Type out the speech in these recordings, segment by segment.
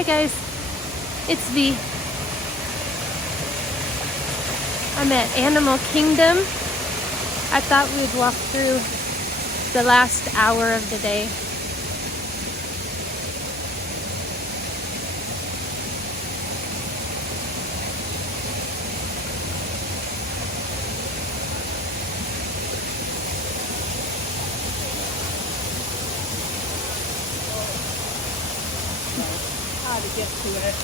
Hi guys, it's V. I'm at Animal Kingdom. I thought we'd walk through the last hour of the day. How to get to it.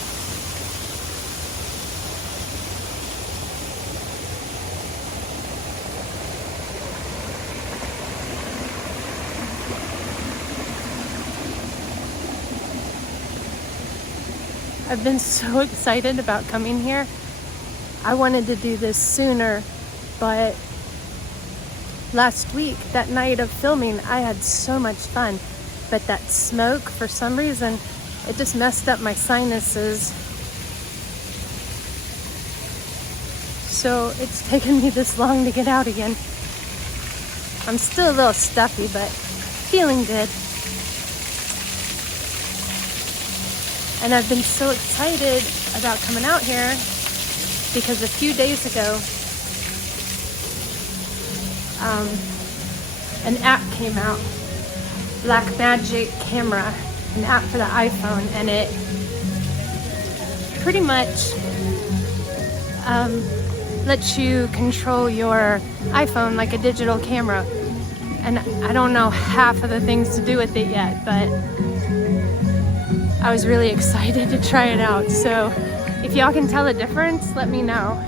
I've been so excited about coming here. I wanted to do this sooner, but last week, that night of filming, I had so much fun. But that smoke, for some reason, it just messed up my sinuses. So it's taken me this long to get out again. I'm still a little stuffy, but feeling good. And I've been so excited about coming out here because a few days ago, an app came out, Blackmagic Camera, an app for the iPhone, and it pretty much lets you control your iPhone like a digital camera. And I don't know half of the things to do with it yet, but I was really excited to try it out. So if y'all can tell a difference, let me know.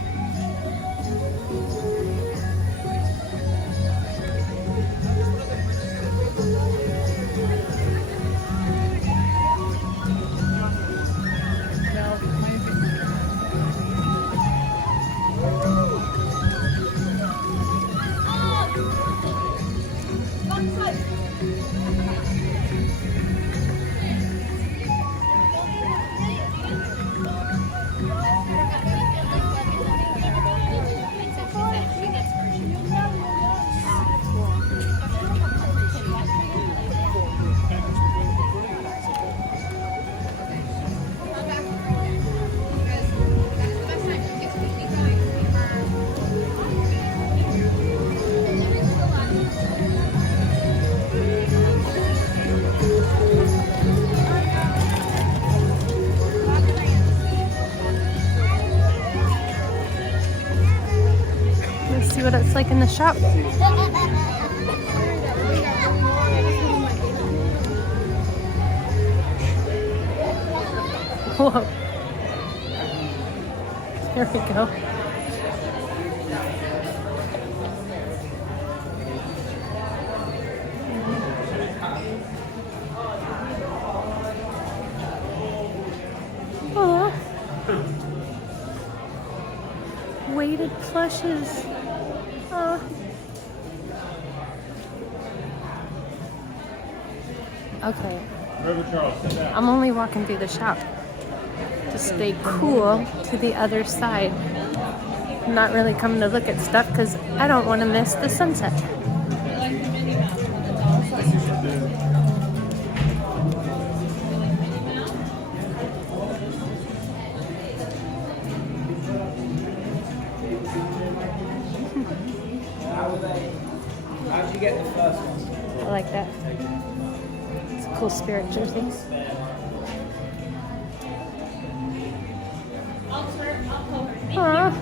Let's see what it's like in the shop. Whoa. There we go. Oh. Weighted plushes. Oh. Okay. I'm only walking through the shop to stay cool to the other side. I'm not really coming to look at stuff because I don't want to miss the sunset. How'd you get the first one? I like that. It's a cool spirit jersey. Aww.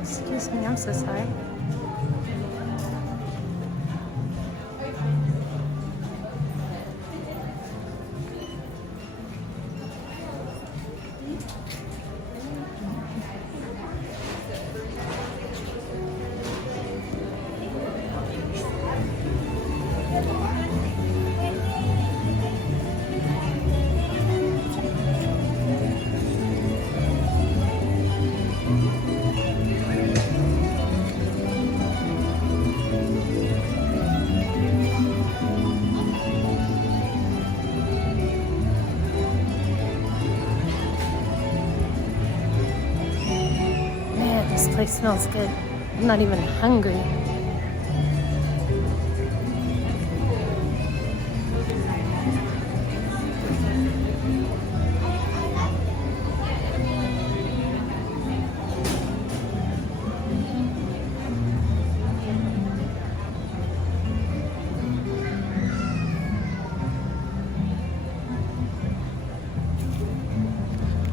Excuse me, I'm so sorry. place smells good. I'm not even hungry.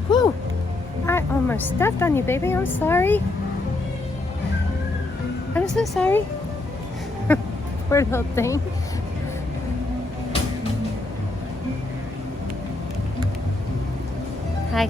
Whew! I almost stepped on you, baby. I'm sorry. I'm so sorry. Poor little thing. Hi.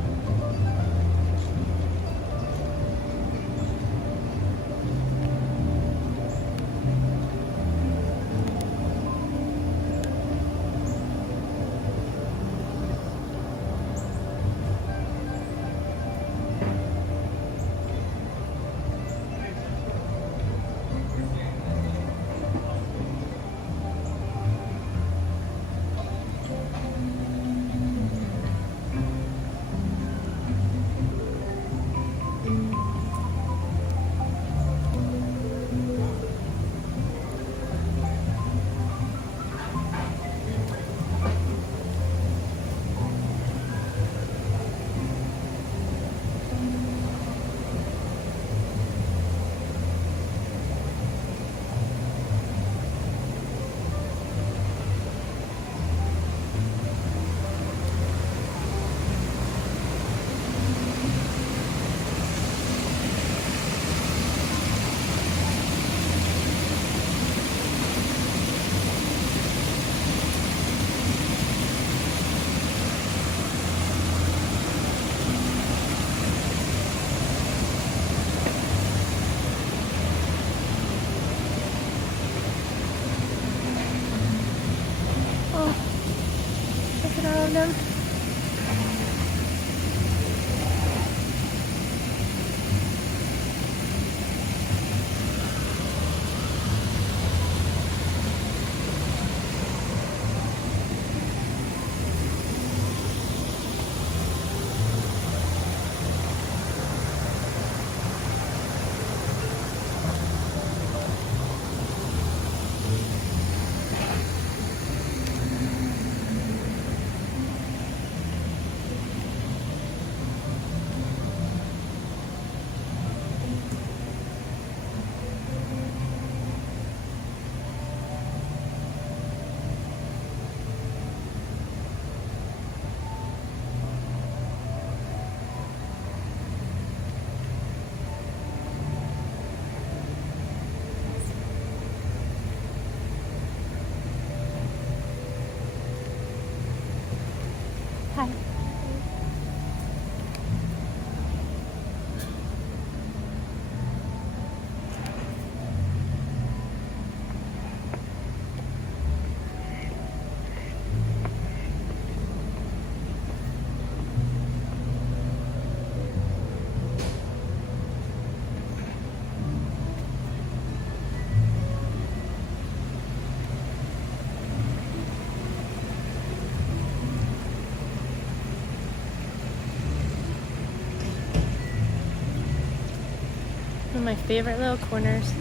Look at all of them. Hi. One of my favorite little corners.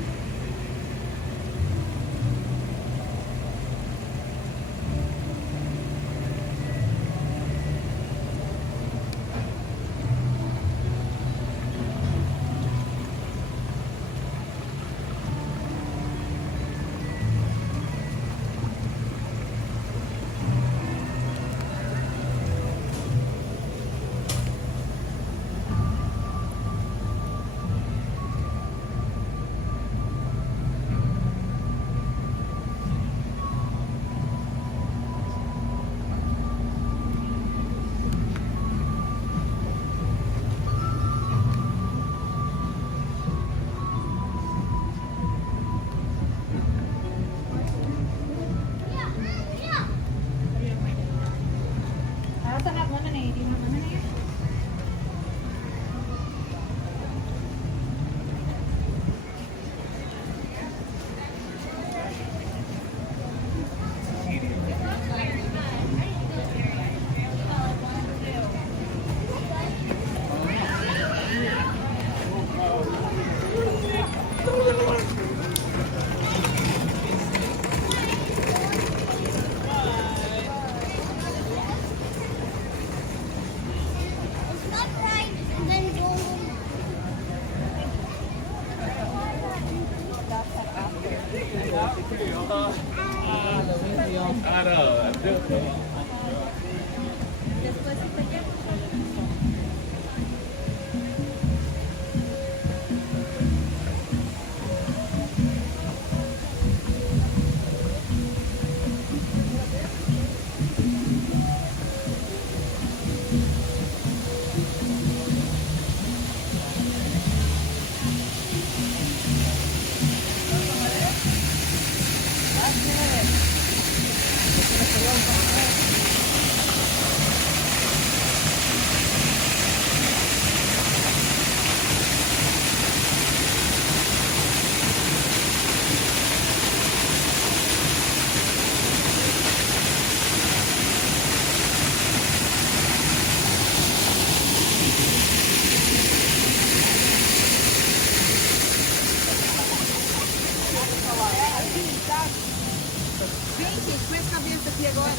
Gente, com essa cabeça aqui agora.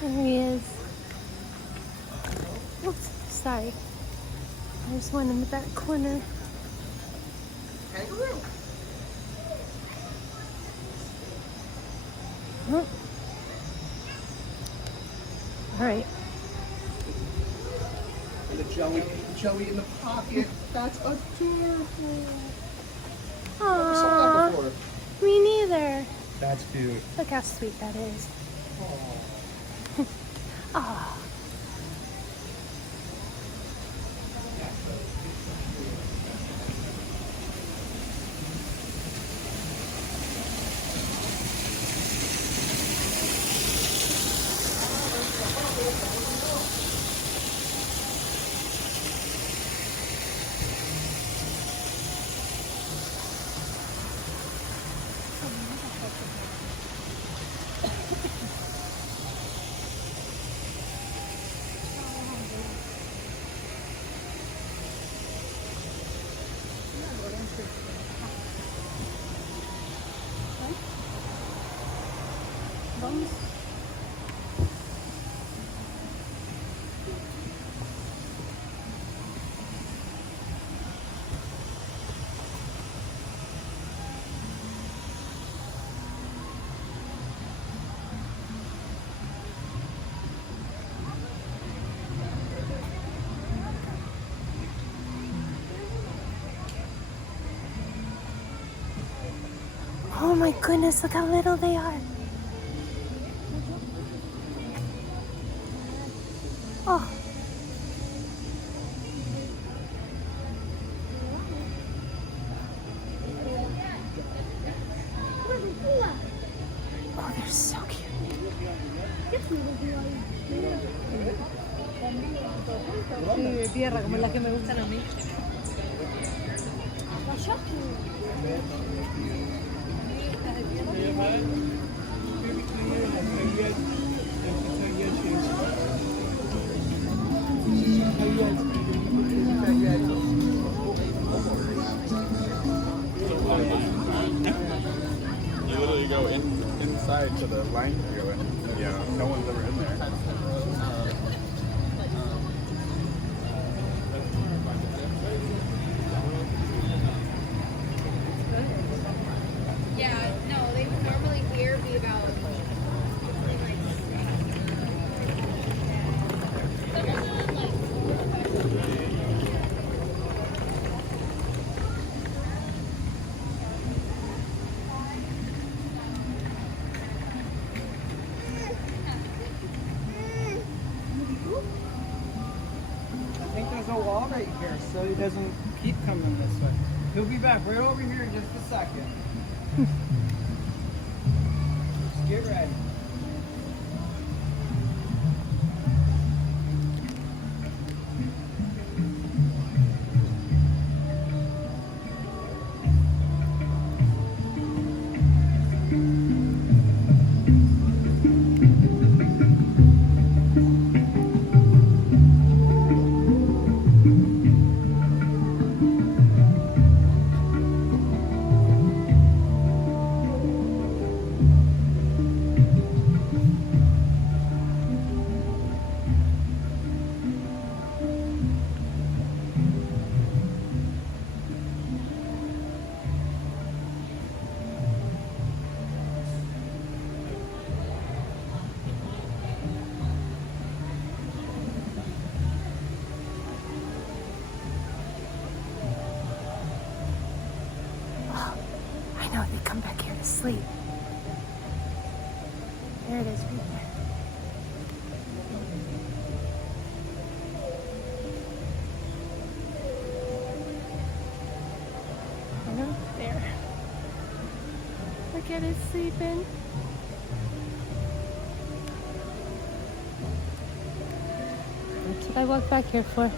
There he is. Oops, sorry. There's one in the back corner. Kangaroo. Oh. All right. And the Joey in the pocket. That's adorable. Never saw that Aww. before. Me neither. That's cute. Look how sweet that is. Aww. Aww. Vamos. Oh my goodness, look how little they are. Oh. Oh, they're so cute. Sí, de tierra, como las que me gustan a mí. You literally go inside to the line you go in. Yeah, no one's ever in there. Yeah, no, they would normally here be about. I think there's a wall right here, so he doesn't keep coming this way. He'll be back right over here in just a second. Just get ready. I know, they come back here to sleep. There it is right there. Right up there. Look at it sleeping. That's what I walked back here for.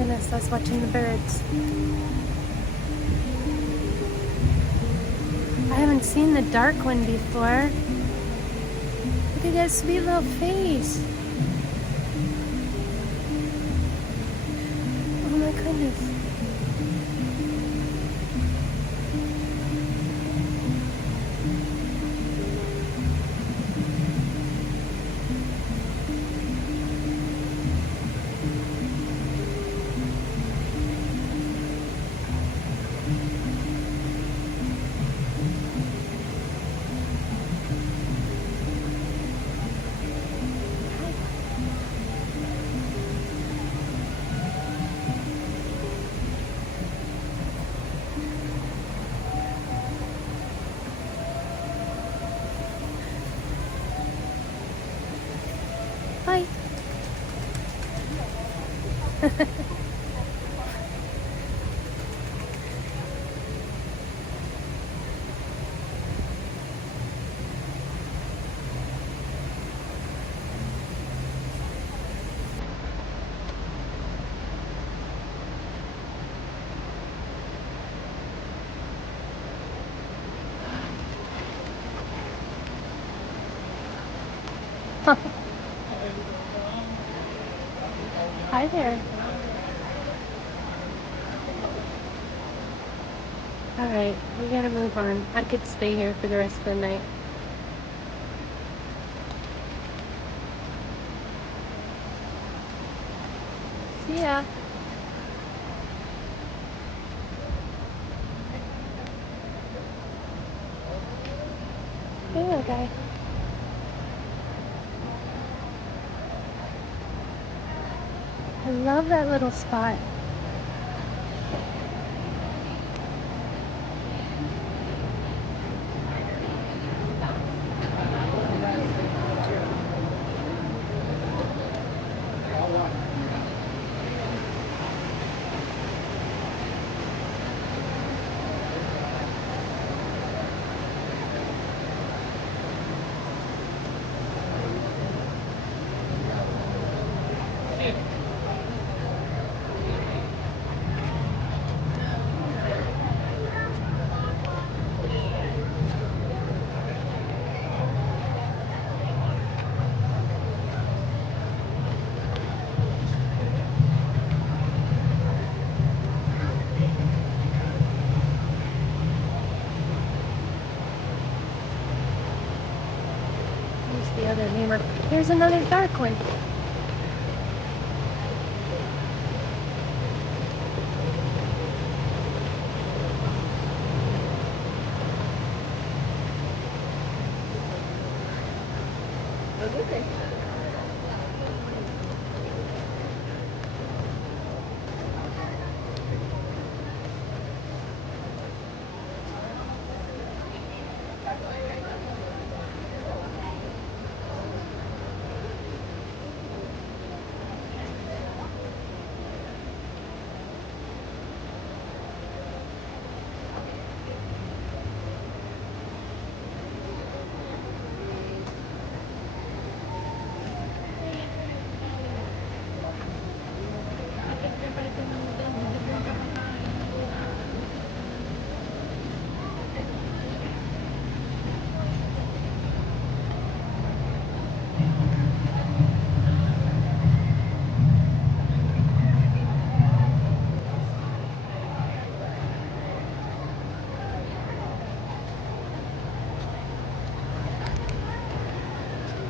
goodness, I was watching the birds. I haven't seen the dark one before. Look at that sweet little face. Oh my goodness. Bye. Hi there. Alright, we gotta move on. I could stay here for the rest of the night. See ya. Hey, little guy. I love that little spot. Here's the other lemur. Here's another dark one.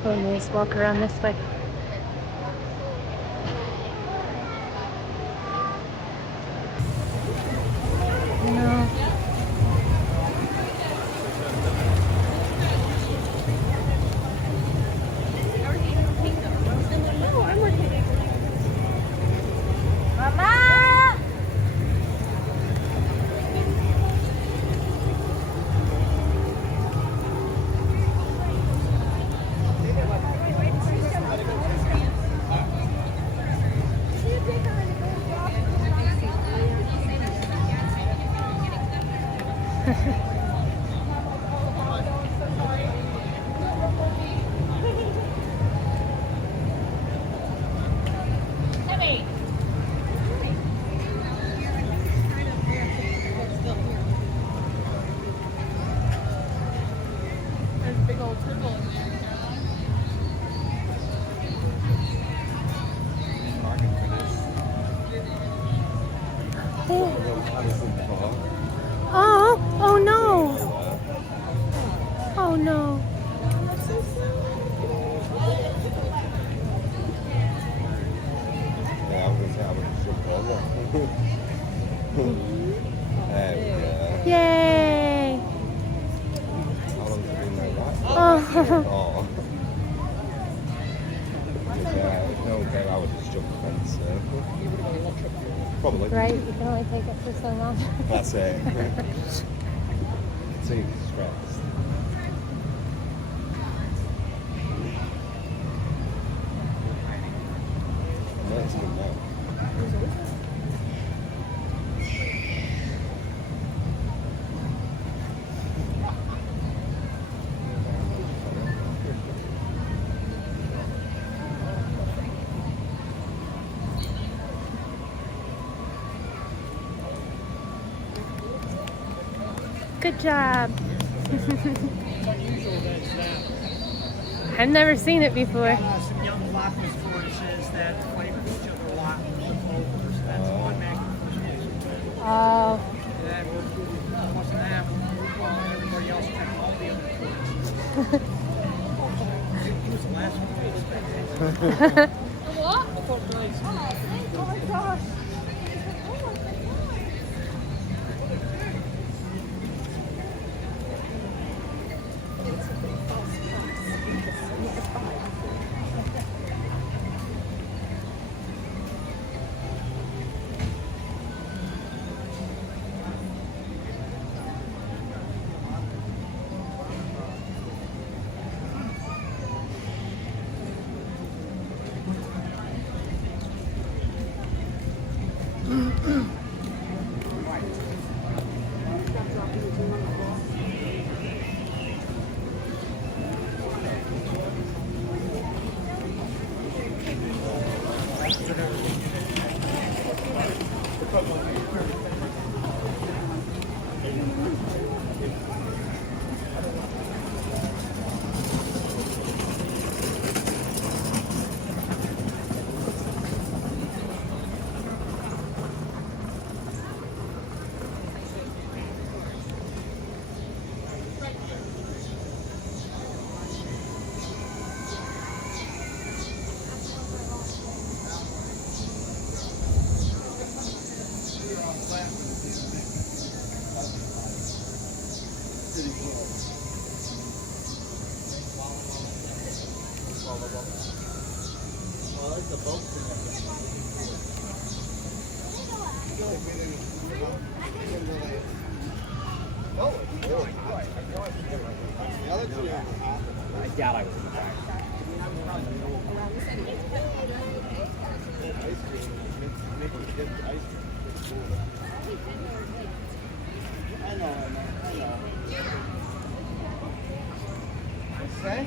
Oh, nice walk around this way. No. Oh, oh no. Oh no. Yeah, I was gonna say I would have jumped over. There we go. Yay. How long has it been like that? Oh. Oh. Yeah, no bed, I would just jump the fence. Probably. Right, you can only take it for so long. That's it. See, he's stressed. Let's go now. Good job. It's unusual that it's that. I've never seen it before. Some young Blackmagic tortoises that fight with each other a lot with overs. That's one magnet first place. Oh. That wasn't that while everybody else checked all the other tortoises. He was the last one to expect. What? I thought nice. Oh my gosh. I doubt I was in the back. I know. Okay.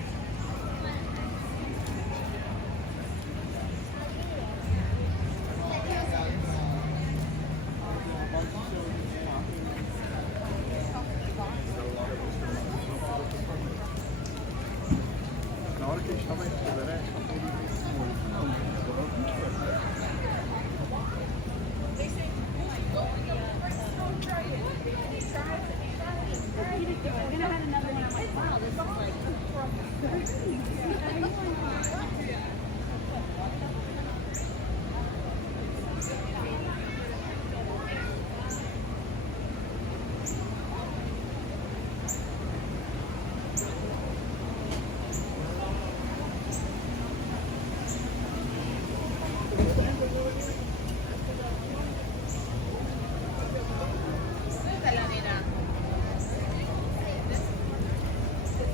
Na hora que a gente estava entrando, né?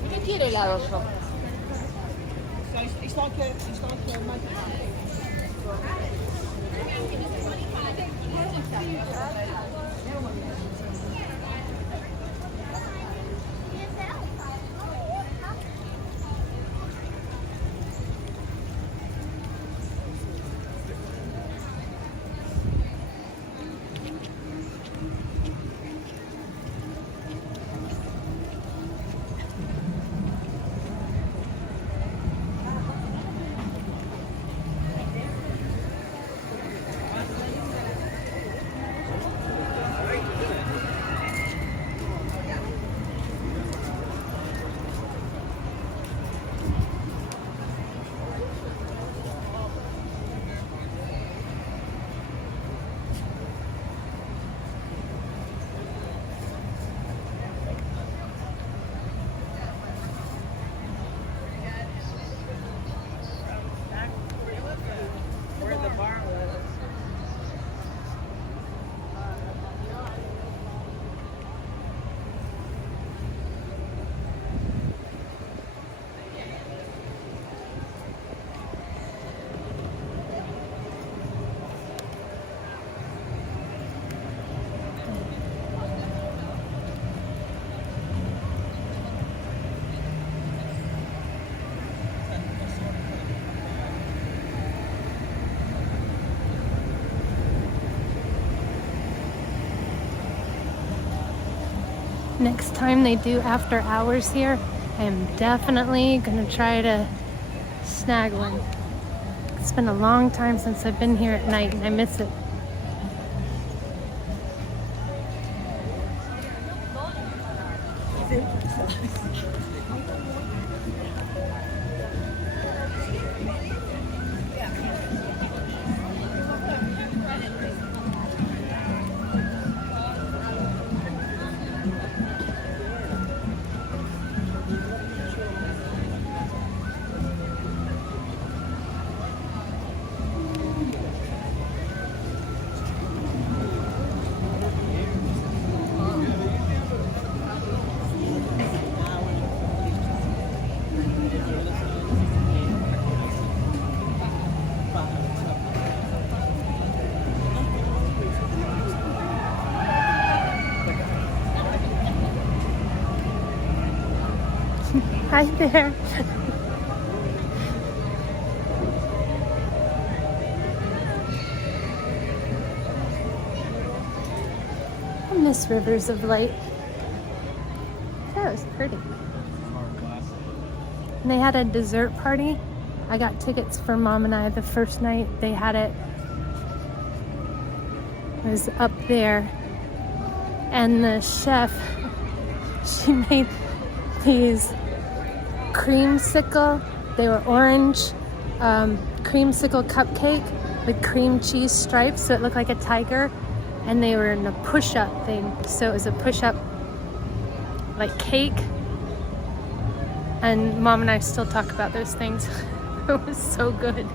¿Qué quiere helado yo? It's like a magic. next time they do after hours here, I am definitely gonna try to snag one. It's been a long time since I've been here at night and I miss it. Hi there. I miss Rivers of Light. That was pretty. And they had a dessert party. I got tickets for Mom and I the first night they had it. It was up there. And the chef, she made these creamsicle, they were orange, creamsicle cupcake with cream cheese stripes, so it looked like a tiger, and they were in a push-up thing, so it was a push-up like cake, and Mom and I still talk about those things. It was so good.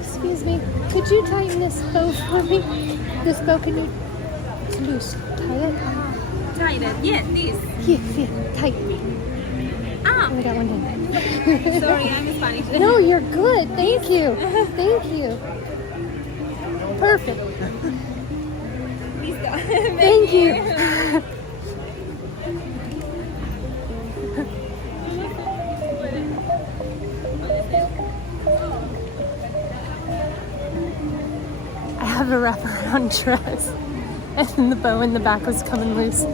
Excuse me, could you tighten this bow for me? This bow, can you, it's loose, tie it? Try that. Yeah, this. Here, tight. Ah. I got one hand. Sorry, I'm Spanish. No, you're good, thank you. Thank you. Perfect. Thank you. I have a wraparound dress, and the bow in the back was coming loose.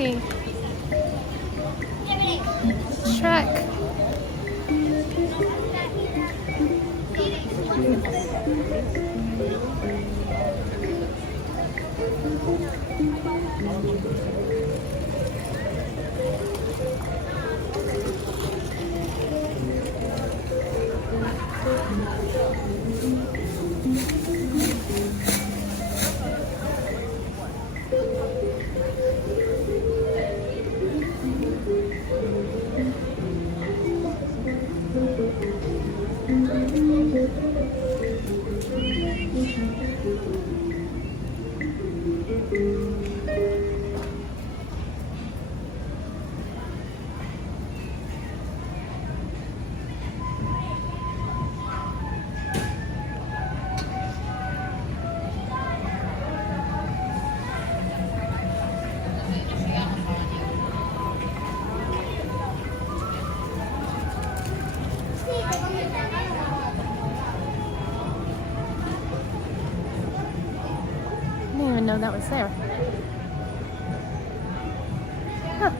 See. Shrek. I didn't even know that was there. Huh.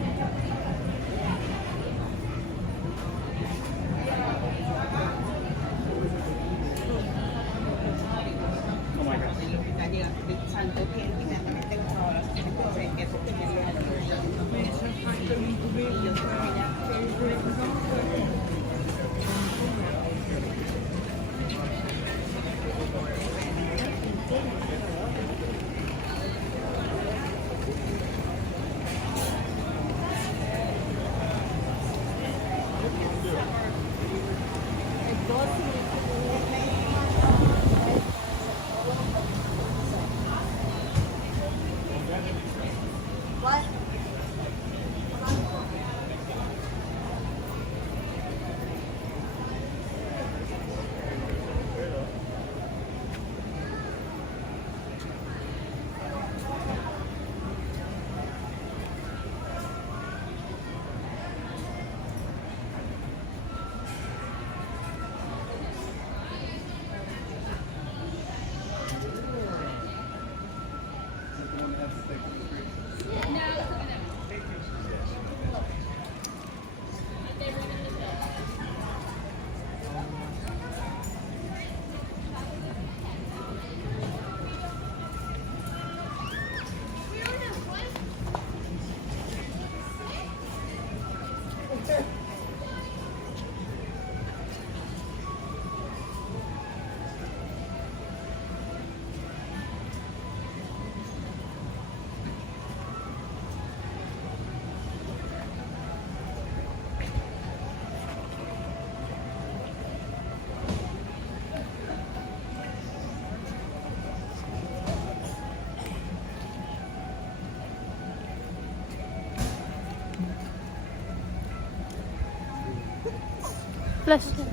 Bless you.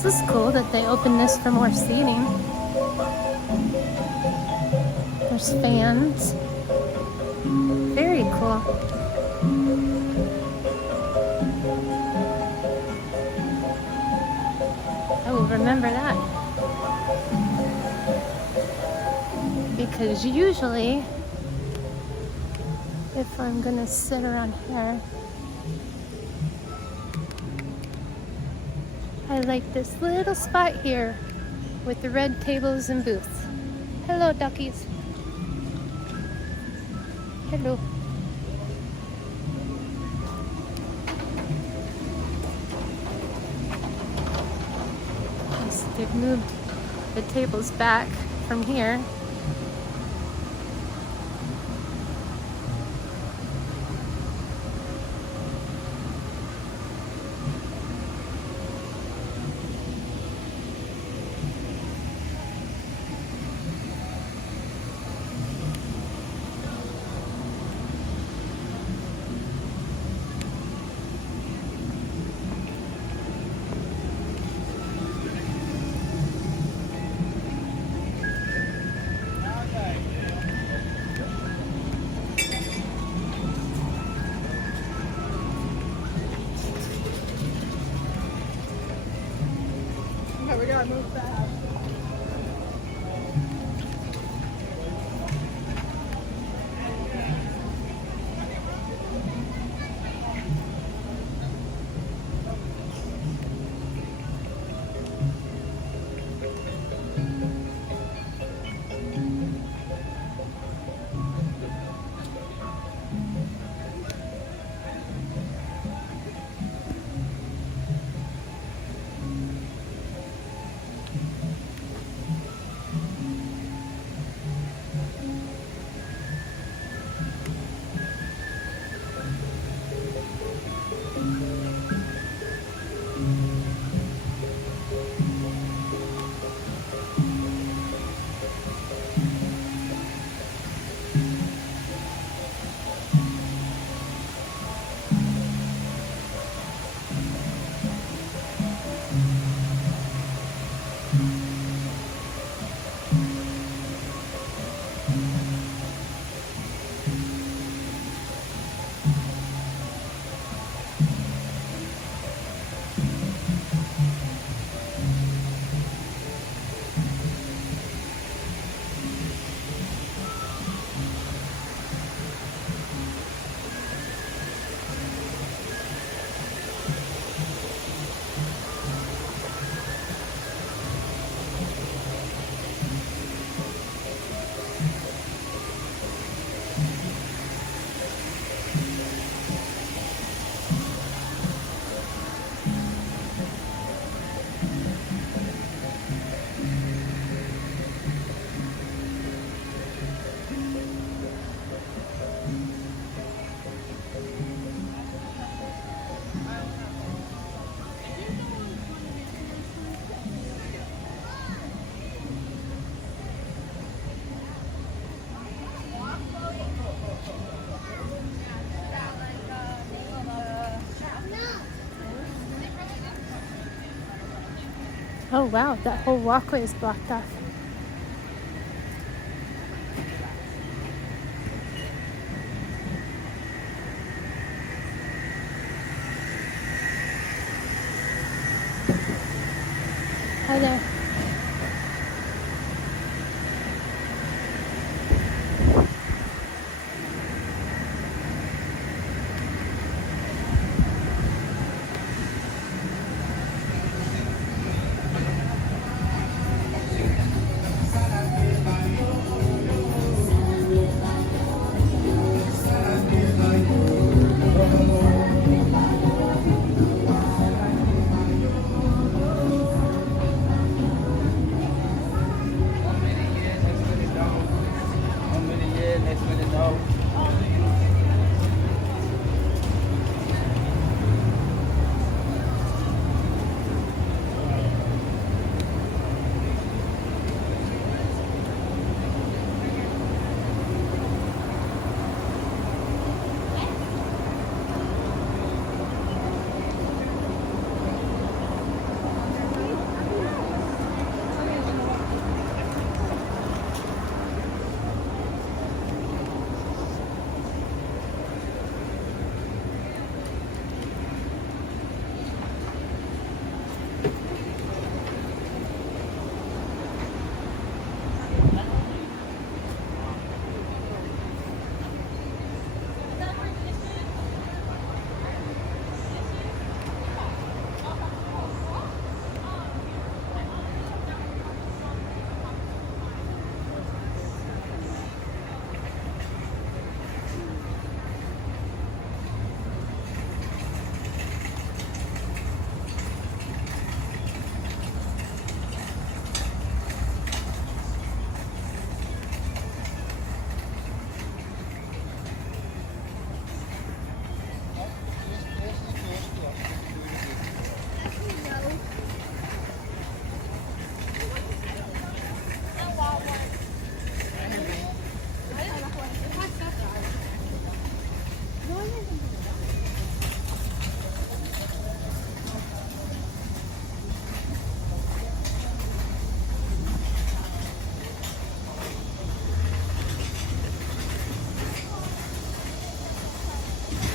This is cool that they opened this for more seating. There's fans. Very cool. I will remember that. Because usually, if I'm gonna sit around here, I like this little spot here with the red tables and booths. Hello, duckies. Hello. Yes, they've moved the tables back from here. We gotta move fast. Oh wow, that whole walkway is blocked off. Hi there.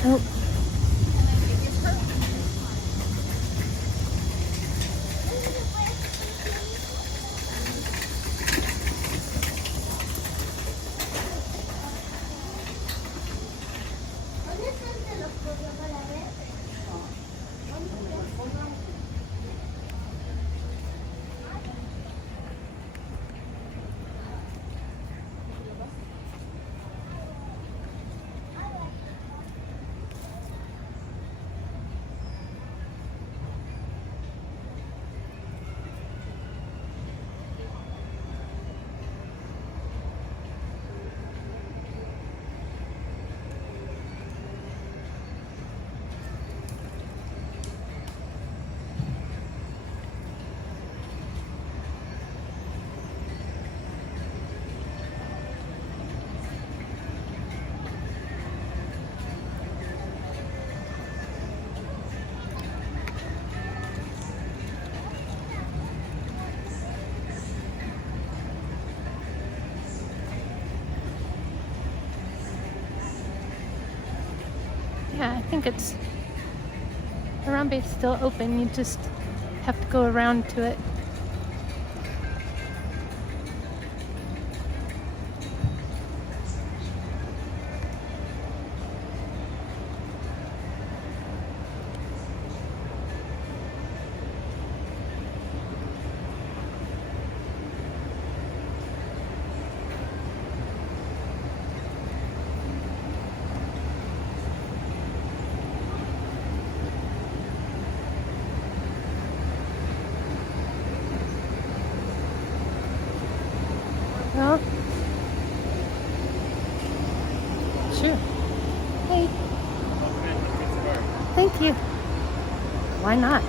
Oh. Yeah, I think it's Harambe is still open. You just have to go around to it. Well, sure. Hey, thank you. Why not?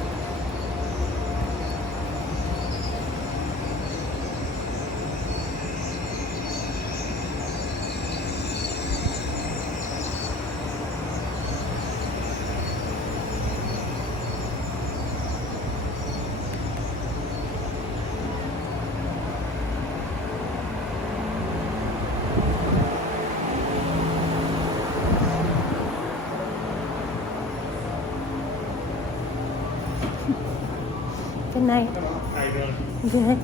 Good night. How you doing? Good.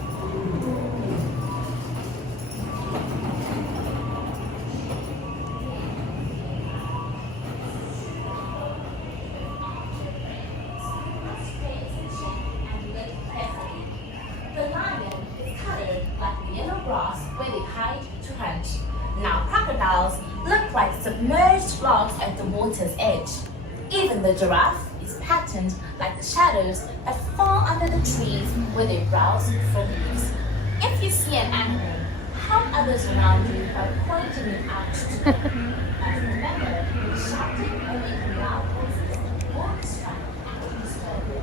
The lion is colored like yellow grass where they hide to hunt. Now crocodiles look like submerged logs at the water's edge. Even the giraffe is patterned like the shadows that fall under the trees where they browse for leaves. If you see an animal, help others around you by pointing it out to them. And remember, shouting or making loud voices won't distract and disturb you.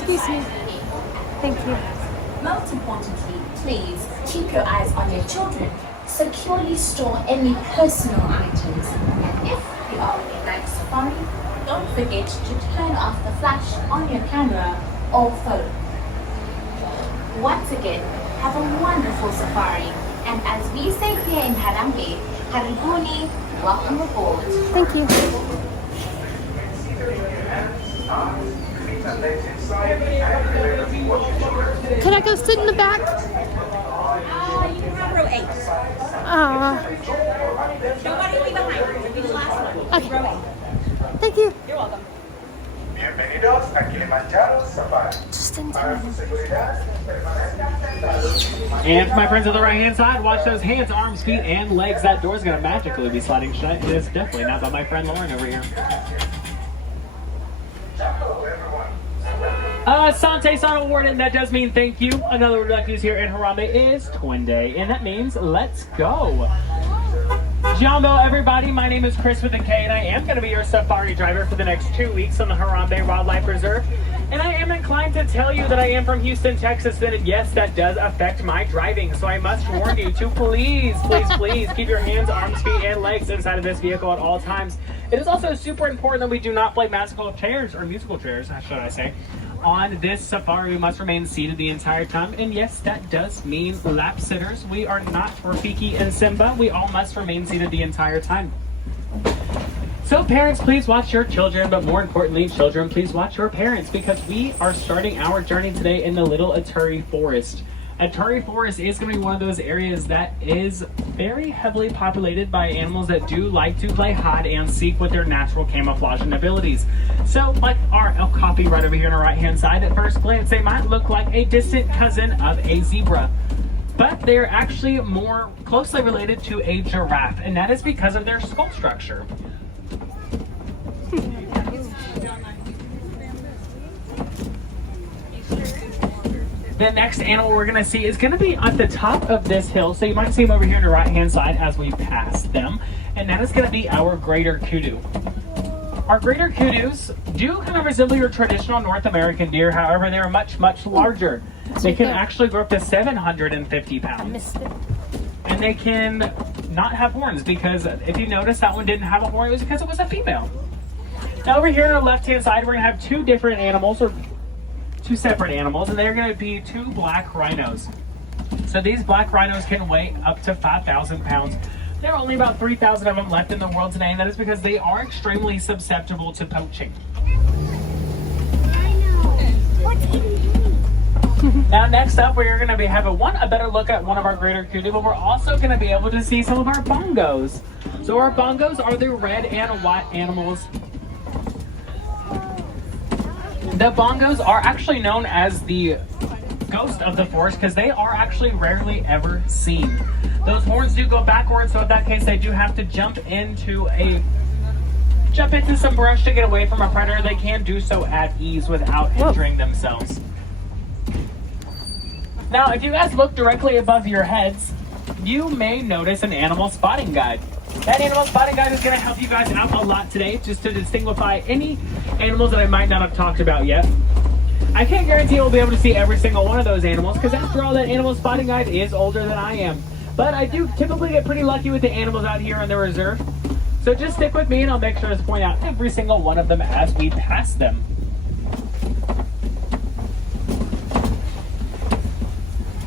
Excuse me. Thank you. Most importantly, please keep your eyes on your children. Securely store any personal items. And if you are in a night safari, don't forget to turn off the flash on your camera or phone. Once again, have a wonderful safari. And as we say here in Harambe, Karibuni, welcome aboard. Thank you. Can I go sit in the back? You can have row 8. Nobody will be behind. You'll be the last one. Okay. Row 8. Thank you. You're welcome. Bienvenidos a Kilimanjaro Safari. Just in Para time. su seguridad, And for my friends on the right hand side, watch those hands, arms, feet, and legs. That door's gonna magically be sliding shut. It is definitely not by my friend Lauren over here. Sante Sana Warden, that does mean thank you. Another word like use here in Harambe is Twin Day, and that means let's go. Jumbo, everybody, my name is Chris with a K, and I am going to be your safari driver for the next 2 weeks on the Harambe Wildlife Reserve. And I am inclined to tell you that I am from Houston, Texas, and yes, that does affect my driving. So I must warn you to please keep your hands, arms, feet, and legs inside of this vehicle at all times. It is also super important that we do not play musical chairs, should I say. On this safari, we must remain seated the entire time. And yes, that does mean lap sitters. We are not Rafiki and Simba. We all must remain seated the entire time. So parents, please watch your children, but more importantly, children, please watch your parents, because we are starting our journey today in the Little Aturi Forest. Aturi Forest is going to be one of those areas that is very heavily populated by animals that do like to play hide and seek with their natural camouflaging abilities. So, like our elk copy right over here on the right-hand side, at first glance, they might look like a distant cousin of a zebra. But they're actually more closely related to a giraffe, and that is because of their skull structure. The next animal we're going to see is going to be at the top of this hill. So you might see them over here on the right-hand side as we pass them. And that is going to be our greater kudu. Our greater kudus do kind of resemble your traditional North American deer. However, they're much, much larger. They can actually grow up to 750 pounds. I missed it. And they can not have horns, because if you notice, that one didn't have a horn. It was because it was a female. Now over here on the left-hand side, we're going to have two different animals, or two separate animals, and they're going to be two black rhinos. So these black rhinos can weigh up to 5,000 pounds. There are only about 3,000 of them left in the world today, and that is because they are extremely susceptible to poaching. Now next up, we're going to be having a better look at one of our greater kudu, but we're also going to be able to see some of our bongos. So our bongos are the red and white animals. The bongos are actually known as the ghost of the forest because they are actually rarely ever seen. Those horns do go backwards, so in that case they do have to jump into some brush to get away from a predator. They can do so at ease without injuring themselves. Now, if you guys look directly above your heads, you may notice an animal spotting guide. That animal spotting guide is going to help you guys out a lot today, just to distinguish any animals that I might not have talked about yet. I can't guarantee we'll be able to see every single one of those animals, because after all, that animal spotting guide is older than I am. But I do typically get pretty lucky with the animals out here on the reserve. So just stick with me and I'll make sure to point out every single one of them as we pass them.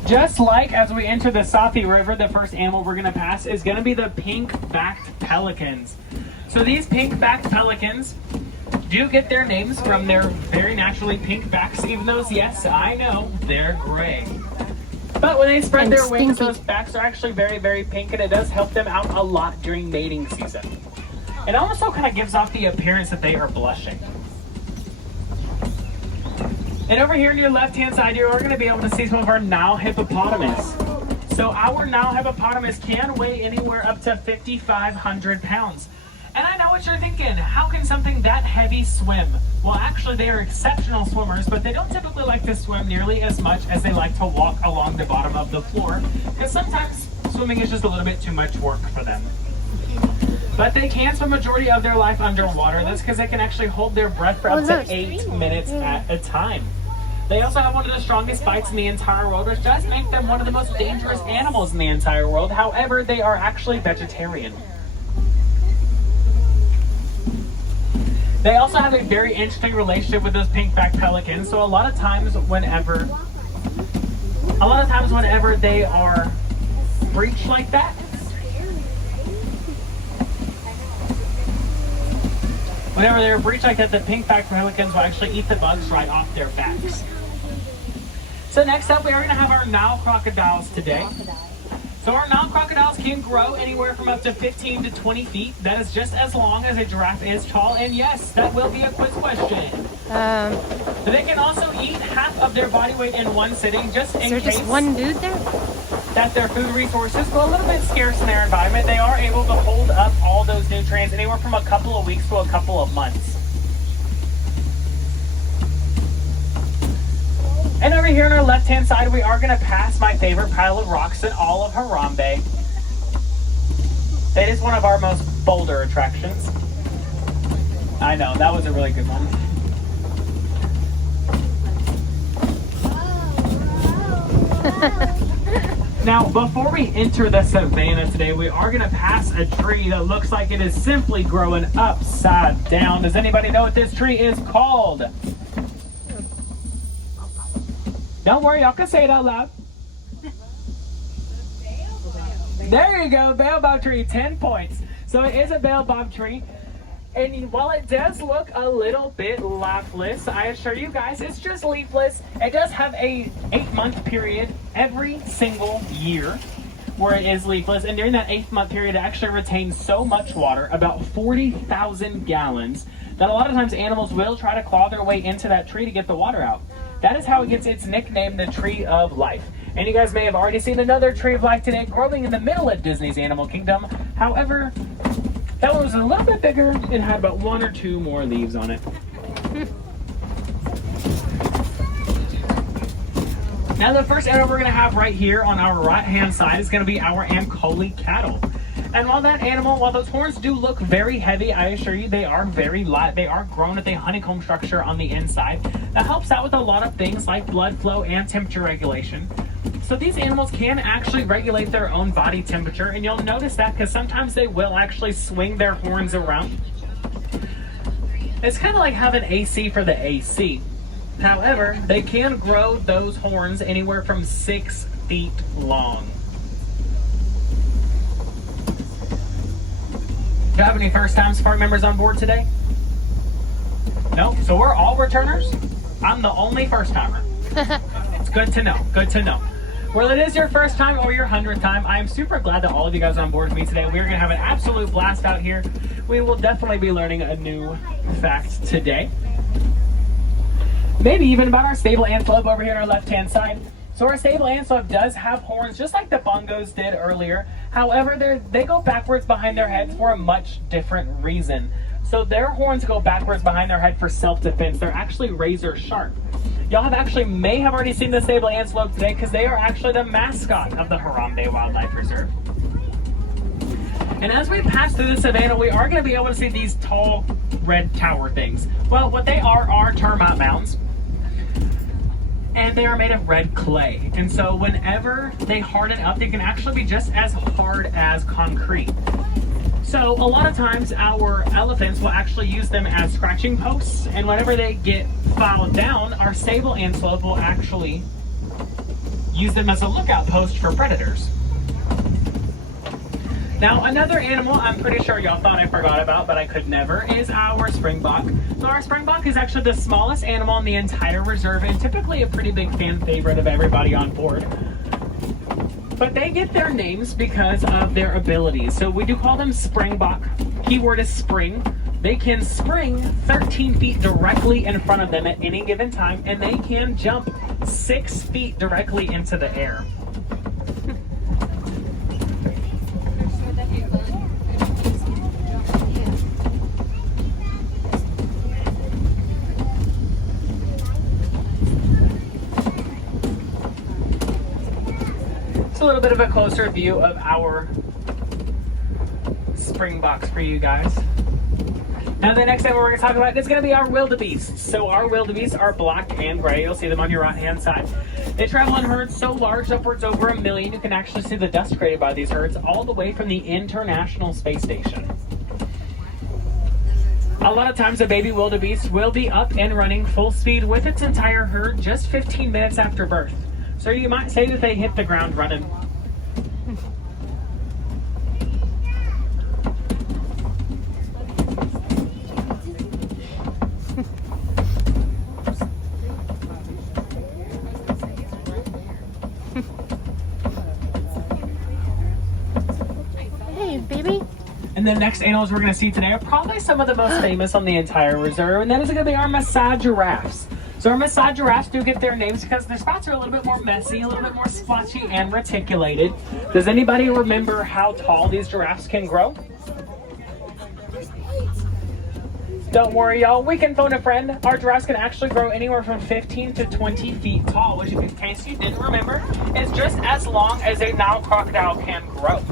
Just like as we enter the Safi River, the first animal we're going to pass is going to be the pink-backed pelicans. So these pink-backed pelicans do get their names from their very naturally pink backs, even though, yes, I know, they're gray. But when they spread their wings, those backs are actually very, very pink, and it does help them out a lot during mating season. It also kind of gives off the appearance that they are blushing. And over here on your left-hand side here, we're going to be able to see some of our Nile hippopotamus. So our Nile hippopotamus can weigh anywhere up to 5,500 pounds. And I know what you're thinking, how can something that heavy swim? Well, actually, they are exceptional swimmers, but they don't typically like to swim nearly as much as they like to walk along the bottom of the floor, because sometimes swimming is just a little bit too much work for them. But they can spend the majority of their life underwater. That's because they can actually hold their breath for up to 8 minutes at a time. They also have one of the strongest bites in the entire world, which does make them one of the most dangerous animals in the entire world. However, they are actually vegetarian. They also have a very interesting relationship with those pink-backed pelicans. So a lot of times whenever they are breached like that, the pink-backed pelicans will actually eat the bugs right off their backs. So next up, we are going to have our Nile crocodiles today. So our Nile crocodiles can grow anywhere from up to 15 to 20 feet. That is just as long as a giraffe is tall. And yes, that will be a quiz question. So they can also eat half of their body weight in one sitting, just in case just one dude there? That their food resources go a little bit scarce in their environment. They are able to hold up all those nutrients anywhere from a couple of weeks to a couple of months. And over here on our left-hand side, we are going to pass my favorite pile of rocks in all of Harambe. It is one of our most boulder attractions. I know, that was a really good one. Now, before we enter the savannah today, we are going to pass a tree that looks like it is simply growing upside down. Does anybody know what this tree is called? Don't worry, y'all can say it out loud. There you go, baobab tree, 10 points. So it is a baobab tree. And while it does look a little bit leafless, I assure you guys, it's just leafless. It does have a 8-month period every single year where it is leafless. And during that 8-month period, it actually retains so much water, about 40,000 gallons, that a lot of times animals will try to claw their way into that tree to get the water out. That is how it gets its nickname, the Tree of Life. And you guys may have already seen another Tree of Life today growing in the middle of Disney's Animal Kingdom. However, that one was a little bit bigger. It had about 1 or 2 more leaves on it. Now the first animal we're going to have right here on our right-hand side is going to be our Ankoli cattle. And while those horns do look very heavy, I assure you they are very light. They are grown with a honeycomb structure on the inside. That helps out with a lot of things like blood flow and temperature regulation. So these animals can actually regulate their own body temperature, and you'll notice that because sometimes they will actually swing their horns around. It's kind of like having AC for the AC. However, they can grow those horns anywhere from 6 feet long. Do you have any first-time safari members on board today? No? So we're all returners? I'm the only first-timer. It's good to know. Good to know. Well, it is your first time or your 100th time. I am super glad that all of you guys are on board with me today. We're going to have an absolute blast out here. We will definitely be learning a new fact today. Maybe even about our stable antelope over here on our left-hand side. So our stable antelope does have horns just like the bongos did earlier. However, they go backwards behind their heads for a much different reason. So their horns go backwards behind their head for self-defense. They're actually razor sharp. Y'all may have already seen the sable antelope today because they are actually the mascot of the Harambe Wildlife Reserve. And as we pass through the savannah, we are going to be able to see these tall red tower things. Well, what they are termite mounds. And they are made of red clay. And so whenever they harden up, they can actually be just as hard as concrete. So a lot of times our elephants will actually use them as scratching posts, and whenever they get filed down, our sable antelope will actually use them as a lookout post for predators. Now another animal I'm pretty sure y'all thought I forgot about, but I could never, is our springbok. So our springbok is actually the smallest animal in the entire reserve and typically a pretty big fan favorite of everybody on board. But they get their names because of their abilities. So we do call them springbok. Keyword is spring. They can spring 13 feet directly in front of them at any given time, and they can jump 6 feet directly into the air. A little bit of a closer view of our springboks for you guys. Now the next animal we're going to talk about is going to be our wildebeest. So our wildebeest are black and gray. You'll see them on your right hand side. They travel in herds so large, upwards over 1 million. You can actually see the dust created by these herds all the way from the International Space Station. A lot of times a baby wildebeest will be up and running full speed with its entire herd just 15 minutes after birth. So you might say that they hit the ground running. Hey, baby. And the next animals we're going to see today are probably some of the most famous on the entire reserve, and that is going to be our Maasai giraffes. So our Maasai giraffes do get their names because their spots are a little bit more messy, a little bit more splotchy and reticulated. Does anybody remember how tall these giraffes can grow? Don't worry, y'all. We can phone a friend. Our giraffes can actually grow anywhere from 15 to 20 feet tall, which, in case you didn't remember, is just as long as a Nile crocodile can grow.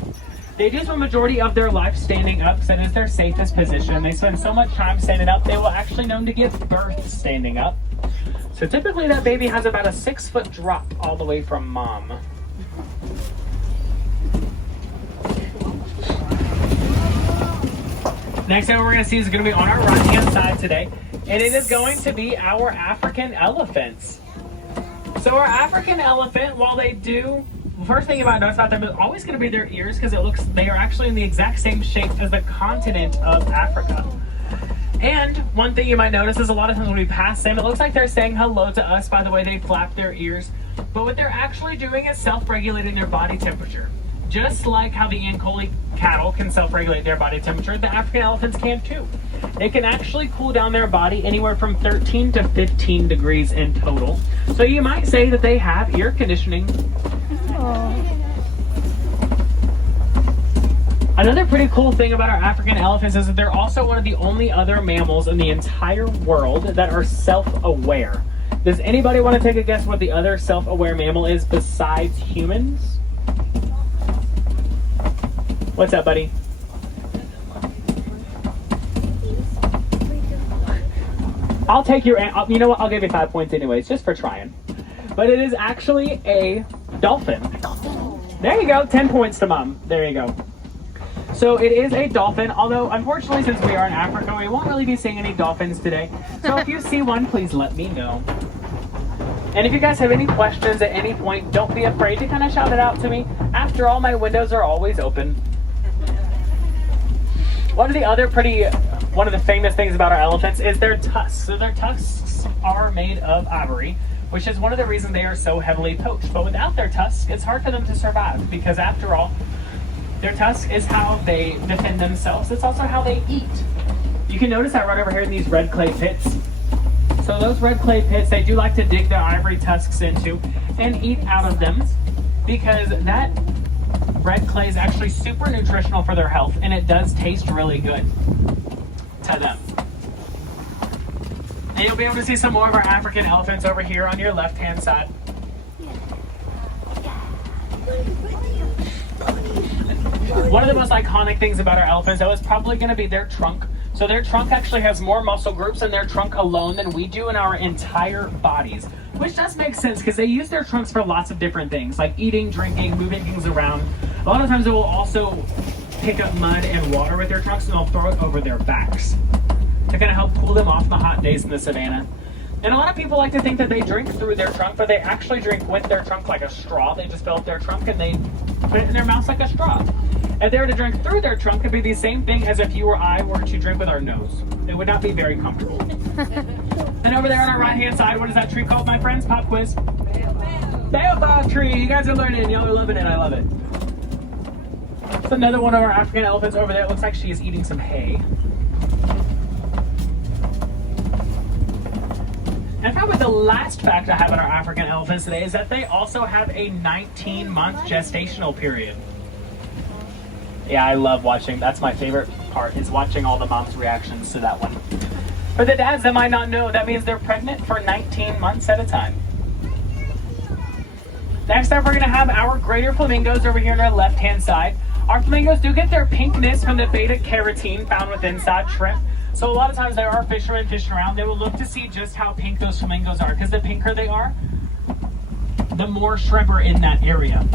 They do spend a majority of their life standing up, because that is their safest position. They spend so much time standing up, they will actually known to give birth standing up. So typically that baby has about a 6-foot drop all the way from mom. Next animal we're going to see is going to be on our right hand side today, and it is going to be our African elephants. So our African elephant, while they do, the first thing you might notice about them is always going to be their ears, because they are actually in the exact same shape as the continent of Africa. And one thing you might notice is a lot of times when we pass them, it looks like they're saying hello to us by the way they flap their ears. But what they're actually doing is self-regulating their body temperature. Just like how the Ankole cattle can self-regulate their body temperature, the African elephants can too. They can actually cool down their body anywhere from 13 to 15 degrees in total. So you might say that they have ear conditioning. Aww. Another pretty cool thing about our African elephants is that they're also one of the only other mammals in the entire world that are self-aware. Does anybody want to take a guess what the other self-aware mammal is besides humans? What's up, buddy? I'll take your, you know what, I'll give you 5 points anyways, just for trying. But it is actually a dolphin. There you go, 10 points to mom. There you go. So it is a dolphin, although unfortunately since we are in Africa, we won't really be seeing any dolphins today. So if you see one, please let me know. And if you guys have any questions at any point, don't be afraid to kind of shout it out to me. After all, my windows are always open. One of the famous things about our elephants is their tusks. So their tusks are made of ivory, which is one of the reasons they are so heavily poached. But without their tusks, it's hard for them to survive, because after all, their tusk is how they defend themselves. It's also how they eat. You can notice that right over here in these red clay pits. So those red clay pits, they do like to dig their ivory tusks into and eat out of them, because that red clay is actually super nutritional for their health, and it does taste really good to them. And you'll be able to see some more of our African elephants over here on your left-hand side. One of the most iconic things about our elephants, though, is probably going to be their trunk. So their trunk actually has more muscle groups in their trunk alone than we do in our entire bodies, which does make sense because they use their trunks for lots of different things, like eating, drinking, moving things around. A lot of times they will also pick up mud and water with their trunks, and they'll throw it over their backs to kind of help cool them off in the hot days in the savannah. And a lot of people like to think that they drink through their trunk, but they actually drink with their trunk like a straw. They just fill up their trunk and they put it in their mouth like a straw. If they were to drink through their trunk, it'd be the same thing as if you or I were to drink with our nose. It would not be very comfortable. And over there on our right-hand side, what is that tree called, my friends? Pop quiz. Baobab tree. You guys are learning. Y'all are loving it. I love it. It's another one of our African elephants over there. It looks like she is eating some hay. And probably the last fact I have on our African elephants today is that they also have a 19-month gestational period. Yeah, I love watching. That's my favorite part, is watching all the moms' reactions to that one. For the dads that might not know, that means they're pregnant for 19 months at a time. Next up, we're going to have our greater flamingos over here on our left-hand side. Our flamingos do get their pinkness from the beta carotene found within inside shrimp. So a lot of times there are fishermen fishing around. They will look to see just how pink those flamingos are, because the pinker they are, the more shrimp are in that area.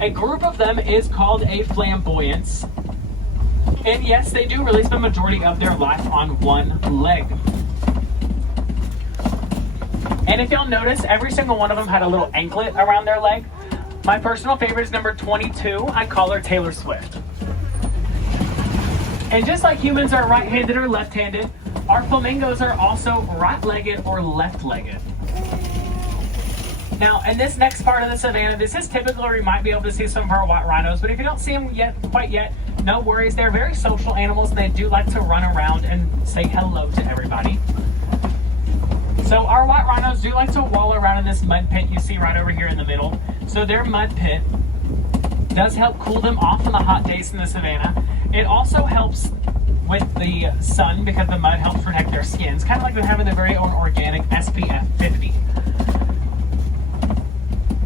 A group of them is called a flamboyance. And yes, they do release the majority of their life on one leg. And if y'all notice, every single one of them had a little anklet around their leg. My personal favorite is number 22. I call her Taylor Swift. And just like humans are right-handed or left-handed, our flamingos are also right-legged or left-legged. Now, in this next part of the savannah, this is typical where you might be able to see some of our white rhinos, but if you don't see them quite yet, no worries. They're very social animals, and they do like to run around and say hello to everybody. So our white rhinos do like to roll around in this mud pit you see right over here in the middle. So their mud pit does help cool them off in the hot days in the savannah. It also helps with the sun because the mud helps protect their skins, kind of like them having their very own organic SPF 50.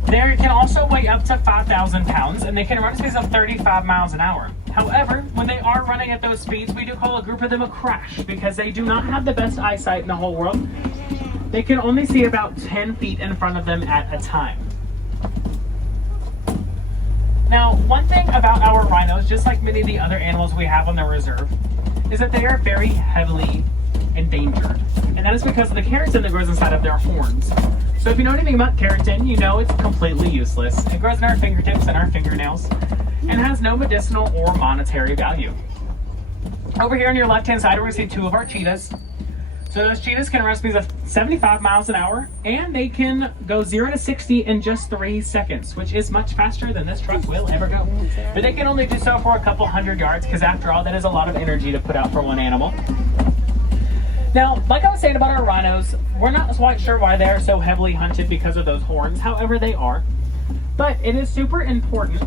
They can also weigh up to 5,000 pounds, and they can run speeds of 35 miles an hour. However, when they are running at those speeds, we do call a group of them a crash because they do not have the best eyesight in the whole world. They can only see about 10 feet in front of them at a time. Now, one thing about our rhinos, just like many of the other animals we have on the reserve, is that they are very heavily endangered. And that is because of the keratin that grows inside of their horns. So if you know anything about keratin, you know it's completely useless. It grows in our fingertips and our fingernails and has no medicinal or monetary value. Over here on your left-hand side, we're going to see two of our cheetahs. So those cheetahs can run speeds of 75 miles an hour, and they can go 0 to 60 in just 3 seconds, which is much faster than this truck will ever go. But they can only do so for a couple hundred yards, because after all, that is a lot of energy to put out for one animal. Now, like I was saying about our rhinos, we're not quite sure why they are so heavily hunted because of those horns. However, they are. But it is super important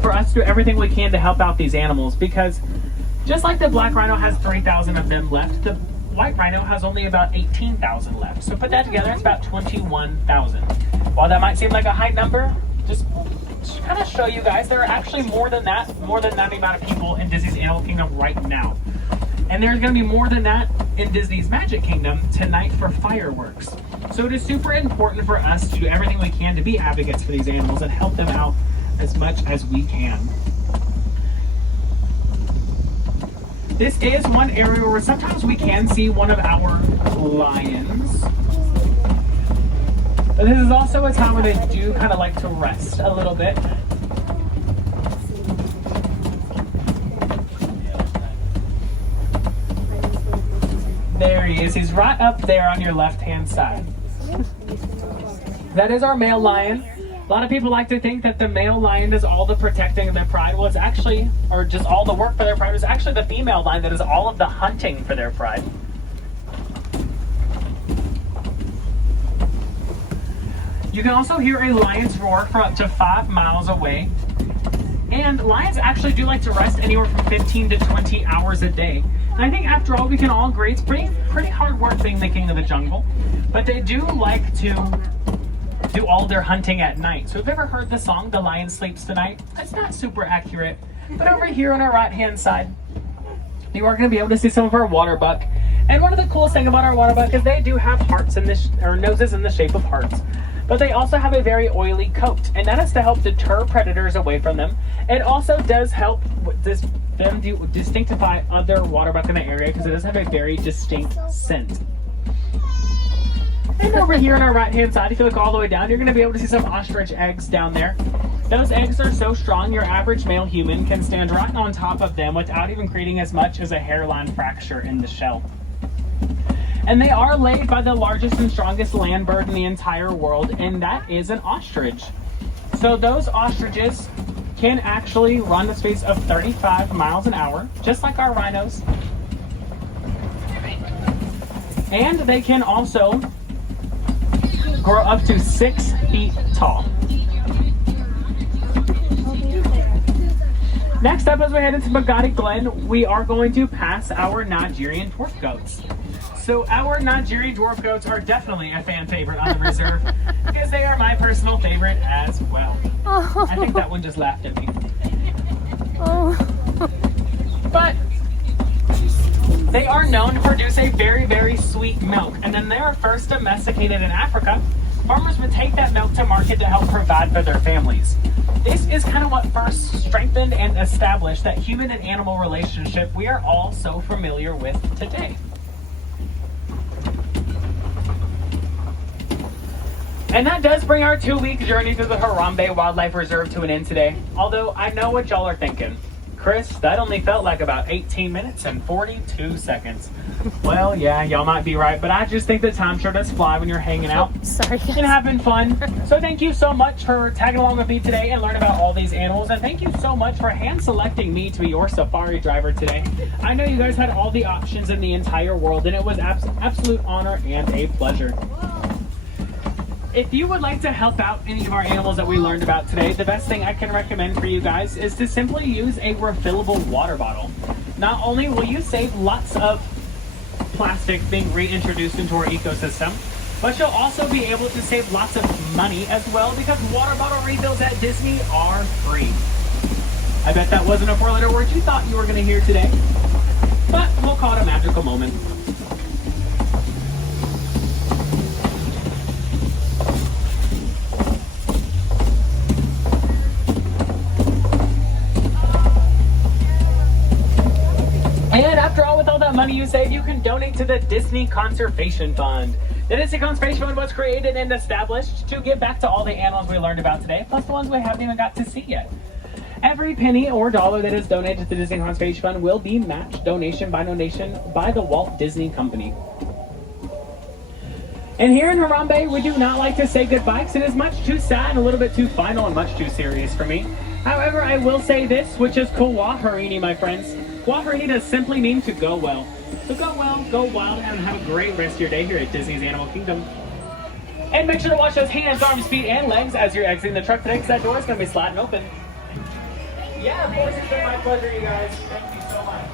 for us to do everything we can to help out these animals, because just like the black rhino has 3,000 of them left, the white rhino has only about 18,000 left. So put that together, it's about 21,000. While that might seem like a high number, just kind of show you guys there are actually more than that amount of people in Disney's Animal Kingdom right now. And there's going to be more than that in Disney's Magic Kingdom tonight for fireworks. So it is super important for us to do everything we can to be advocates for these animals and help them out as much as we can. This is one area where sometimes we can see one of our lions. But this is also a time where they do kind of like to rest a little bit. There he is. He's right up there on your left-hand side. That is our male lion. A lot of people like to think that the male lion does all the protecting of their pride. Well, it's actually, or just all the work for their pride, it's actually the female lion that does all of the hunting for their pride. You can also hear a lion's roar from up to 5 miles away. And lions actually do like to rest anywhere from 15 to 20 hours a day. And I think after all, we can all agree it's pretty hard work being the king of the jungle. But they do like to do all their hunting at night. So have you ever heard the song, The Lion Sleeps Tonight? It's not super accurate. But over here on our right-hand side, you are going to be able to see some of our water buck. And one of the coolest things about our water buck is they do have hearts in this, or noses in the shape of hearts. But they also have a very oily coat, and that is to help deter predators away from them. It also does help them distinctify other water buck in the area because it does have a very distinct scent. And over here on our right-hand side, if you look all the way down, you're going to be able to see some ostrich eggs down there. Those eggs are so strong, your average male human can stand right on top of them without even creating as much as a hairline fracture in the shell. And they are laid by the largest and strongest land bird in the entire world, and that is an ostrich. So those ostriches can actually run the speeds of 35 miles an hour, just like our rhinos. And they can also grow up to 6 feet tall. Next up, as we head into Magadi Glen, we are going to pass our Nigerian dwarf goats. So our Nigerian dwarf goats are definitely a fan favorite on the reserve because they are my personal favorite as well. Oh. I think that one just laughed at me. Oh. But they are known to produce a very, very sweet milk. And then they were first domesticated in Africa. Farmers would take that milk to market to help provide for their families. This is kind of what first strengthened and established that human and animal relationship we are all so familiar with today. And that does bring our 2-week journey through the Harambe Wildlife Reserve to an end today. Although I know what y'all are thinking. Chris, that only felt like about 18 minutes and 42 seconds. Well, yeah, y'all might be right, but I just think that time sure does fly when you're hanging out Sorry. and having fun. So thank you so much for tagging along with me today and learning about all these animals. And thank you so much for hand selecting me to be your safari driver today. I know you guys had all the options in the entire world, and it was absolute honor and a pleasure. If you would like to help out any of our animals that we learned about today, the best thing I can recommend for you guys is to simply use a refillable water bottle. Not only will you save lots of plastic being reintroduced into our ecosystem, but you'll also be able to save lots of money as well because water bottle refills at Disney are free. I bet that wasn't a 4-letter word you thought you were going to hear today, but we'll call it a magical moment. And after all, with all that money you save, you can donate to the Disney Conservation Fund. The Disney Conservation Fund was created and established to give back to all the animals we learned about today, plus the ones we haven't even got to see yet. Every penny or dollar that is donated to the Disney Conservation Fund will be matched donation by the Walt Disney Company. And here in Harambe, we do not like to say goodbye because it is much too sad and a little bit too final and much too serious for me. However, I will say this, which is Kuwa Harini, my friends. Kuwa Harini does simply mean to go well. So go well, go wild, and have a great rest of your day here at Disney's Animal Kingdom. And make sure to watch those hands, arms, feet, and legs as you're exiting the truck today because that door is going to be sliding open. Yeah, of course, it's been my pleasure, you guys. Thank you so much.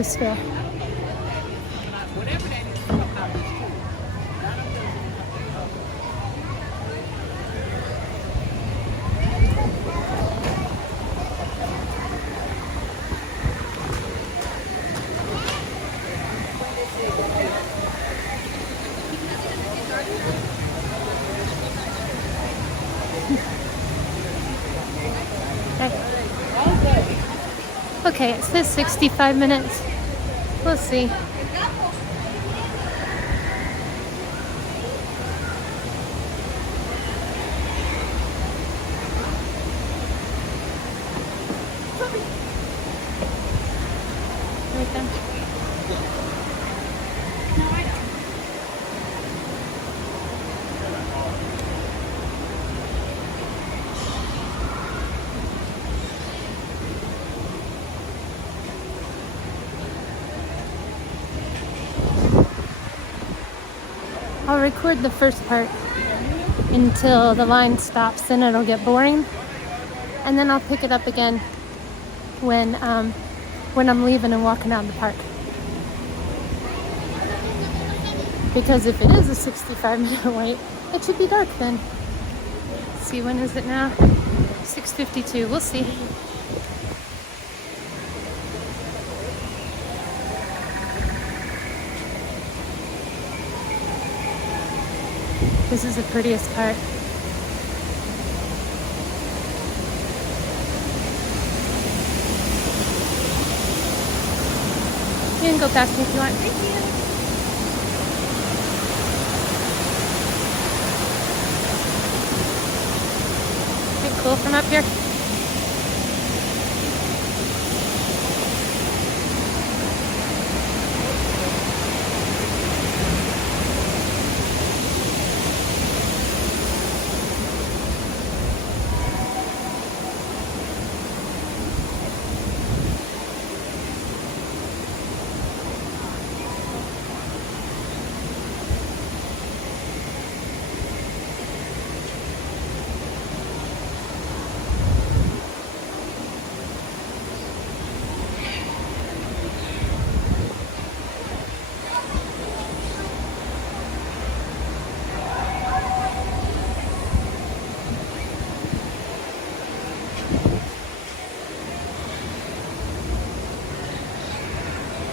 this fair. Okay, it says 65 minutes. We'll see. Right there. I'll record the first part until the line stops, then it'll get boring. And then I'll pick it up again when I'm leaving and walking out of the park. Because if it is a 65-minute wait, it should be dark then. Let's see, when is it now? 6:52, we'll see. This is the prettiest part. You can go past me if you want. Thank you. Isn't it cool from up here?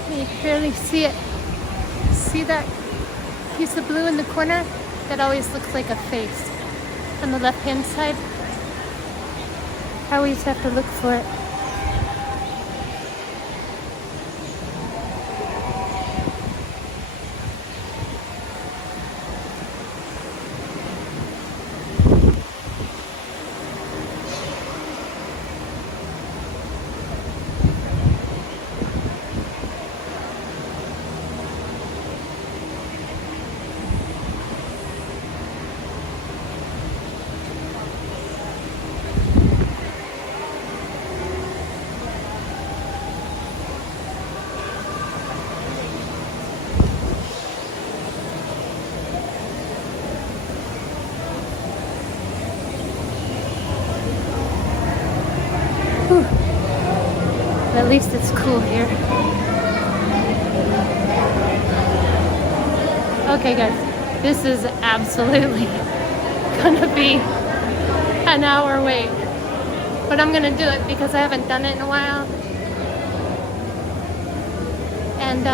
You can barely see it. See that piece of blue in the corner? That always looks like a face on the left-hand side. I always have to look for it. At least it's cool here. Okay guys, this is absolutely gonna be an hour wait. But I'm gonna do it because I haven't done it in a while. And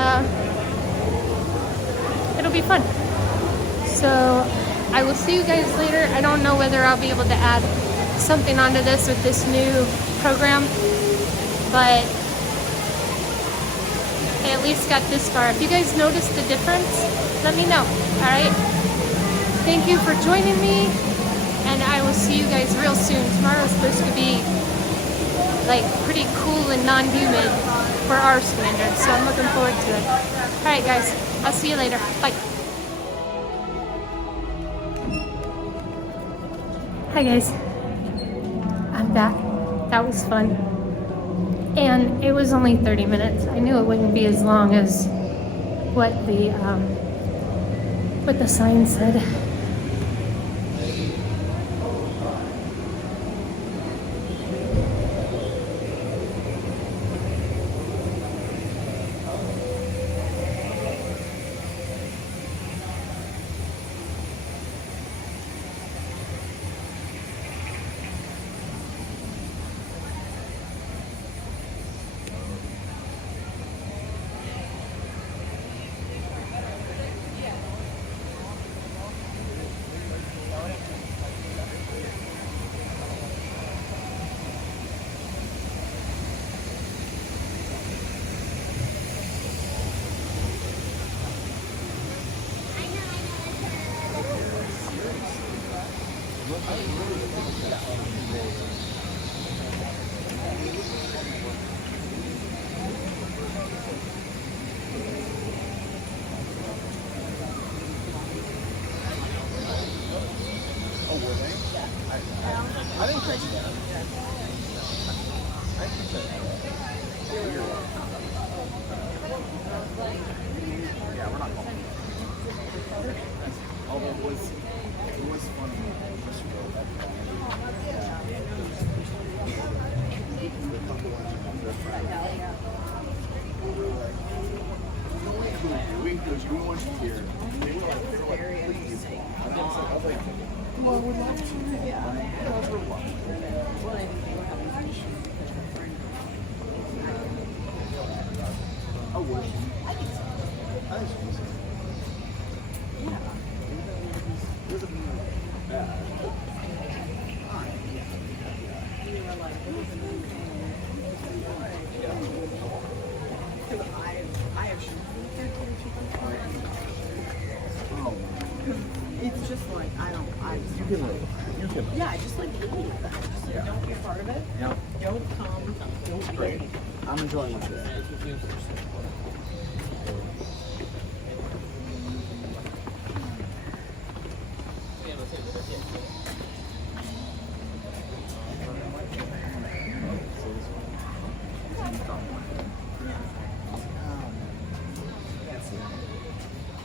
it'll be fun. So I will see you guys later. I don't know whether I'll be able to add something onto this with this new program, but I at least got this far. If you guys noticed the difference, let me know. Alright? Thank you for joining me, and I will see you guys real soon. Tomorrow's supposed to be like pretty cool and non-humid for our standards, so I'm looking forward to it. Alright guys, I'll see you later. Bye. Hi guys. I'm back. That was fun. And it was only 30 minutes. I knew it wouldn't be as long as what the sign said. Oh, were they? I didn't catch that. I didn't catch that. Weird. Yeah, we're not going. Although it was funny. Just go back. There's no one here. They were like, please. I was like, well, we're not. I would. I think so. Yeah. It doesn't mean bad. It's just like, You can. yeah, I just like leave. Just like, don't be a part of it. Yeah. Don't come. Don't be. Great. I'm enjoying this.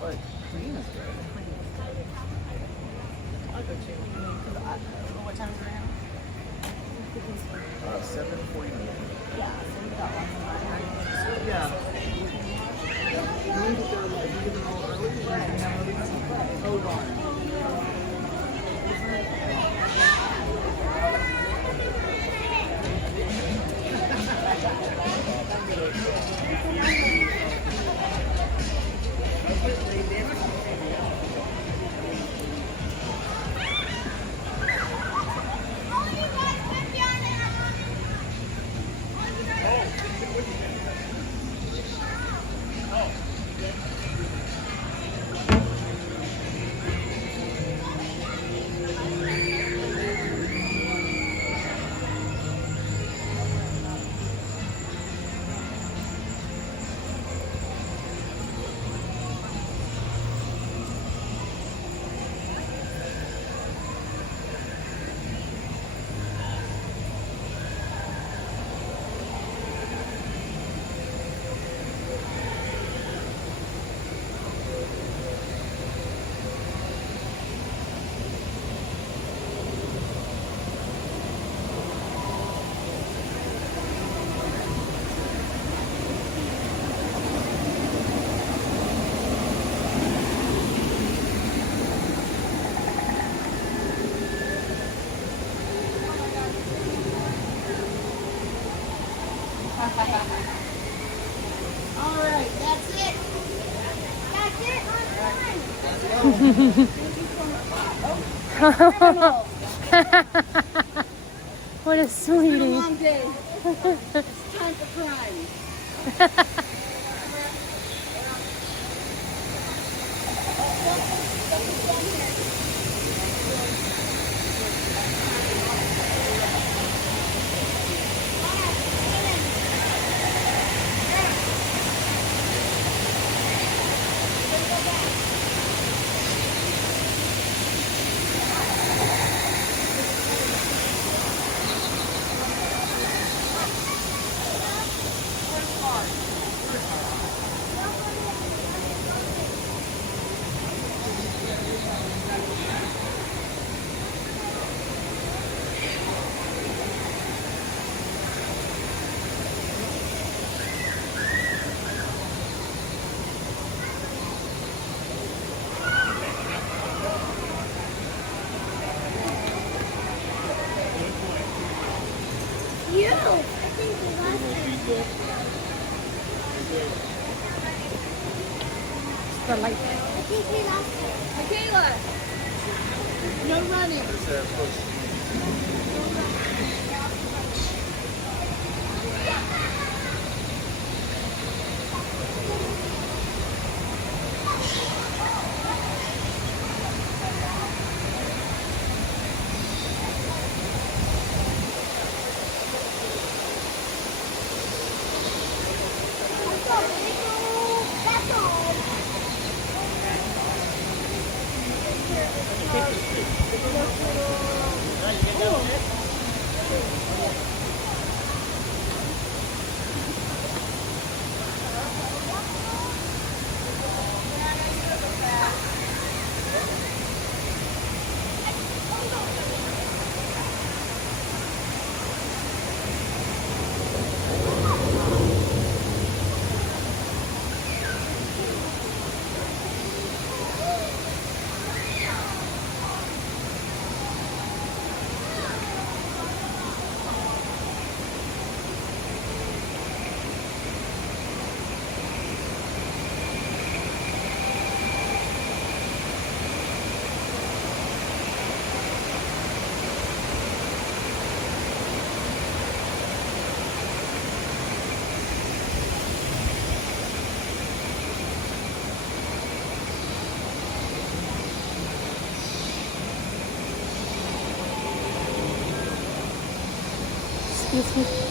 But cream is good. I'll go too. What time is it now? 7:49. Yeah, so we got one. Yeah. Oh, darn. Alright, that's it. That's it. What a It's been a sweetie. long day. It's time for crying. You! I think the last The light. I think we lost it. Michaela! No running. Excuse me.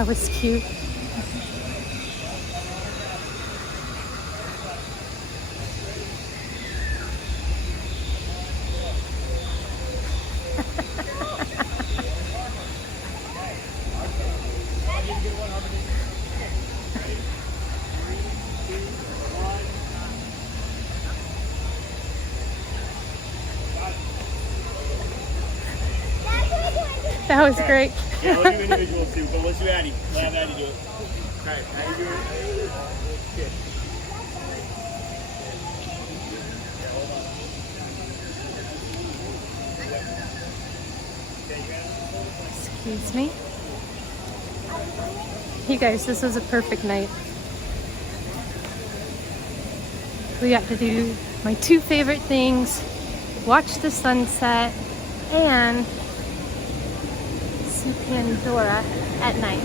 That was cute. That was great. Yeah, we'll do individuals too, but let's do Addie. Let Addie do it. Alright, Addie do it. Good. Excuse me. You guys, this was a perfect night. We got to do my two favorite things, watch the sunset, and see Pandora at night.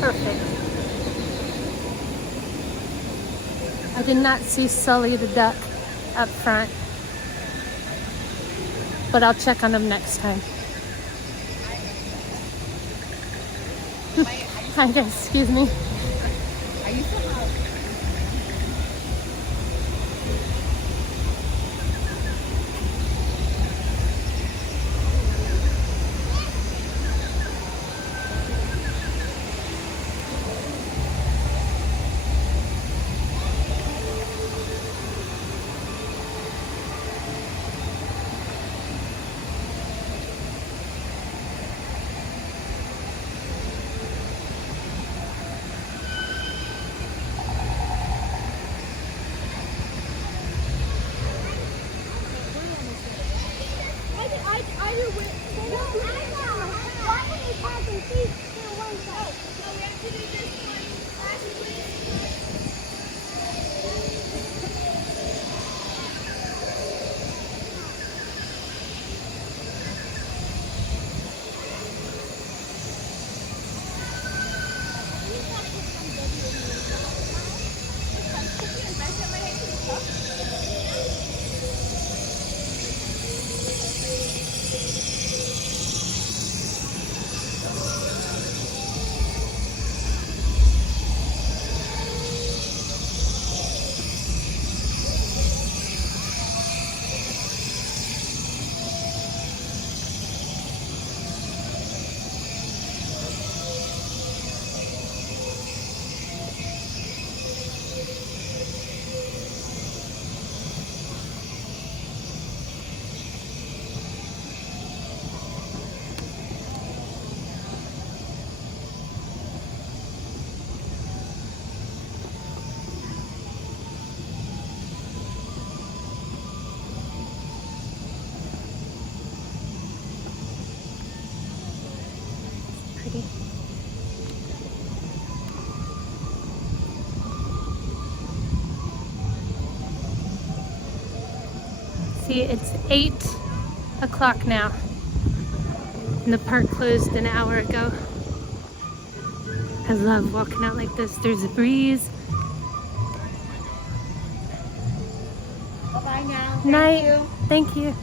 Perfect. I did not see Sully the duck up front, but I'll check on him next time. Hi guys, excuse me. See, it's 8 o'clock now, and the park closed an hour ago. I love walking out like this. There's a breeze. Bye-bye now. Night. Thank you.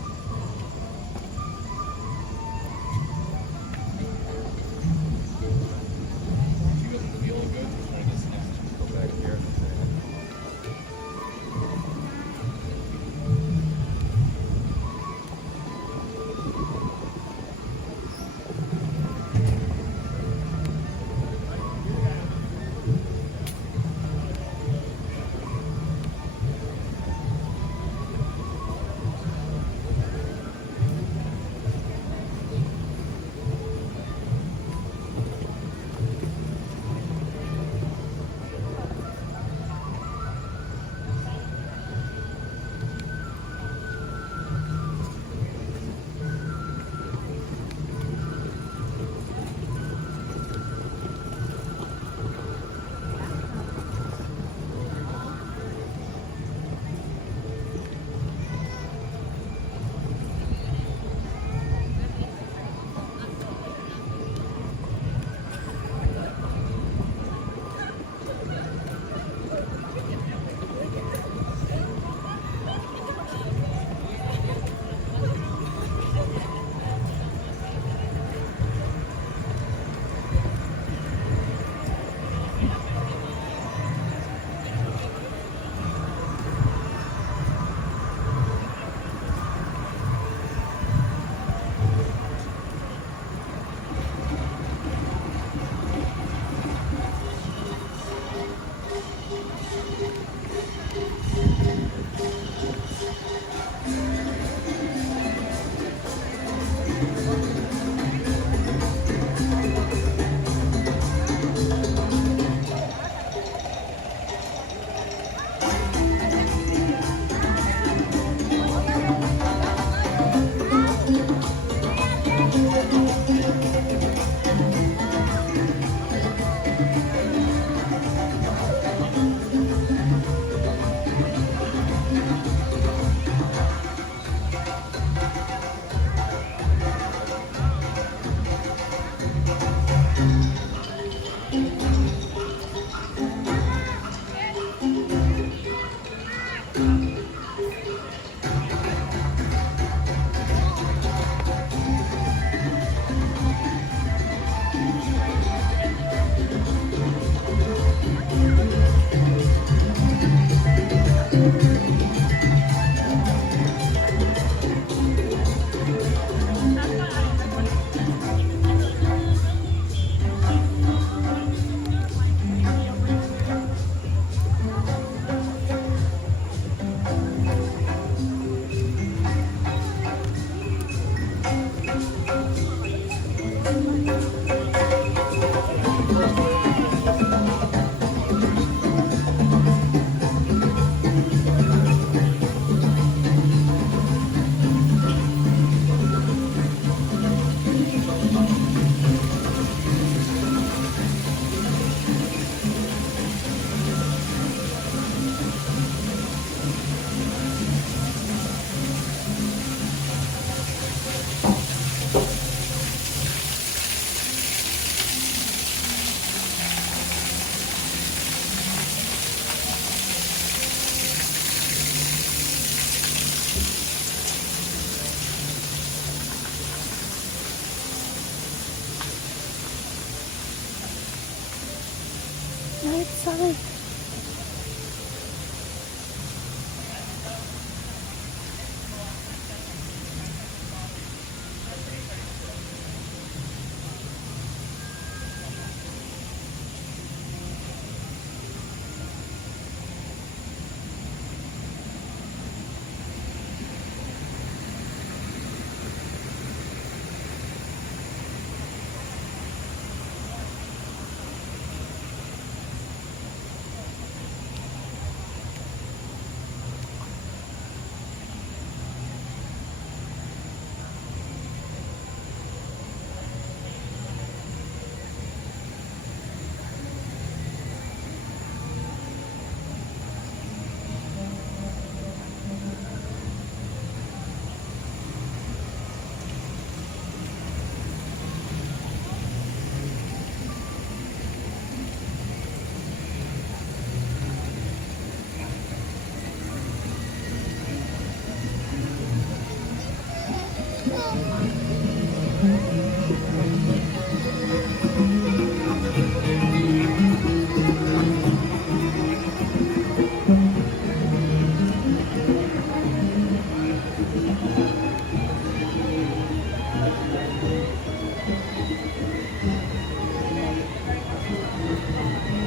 outside.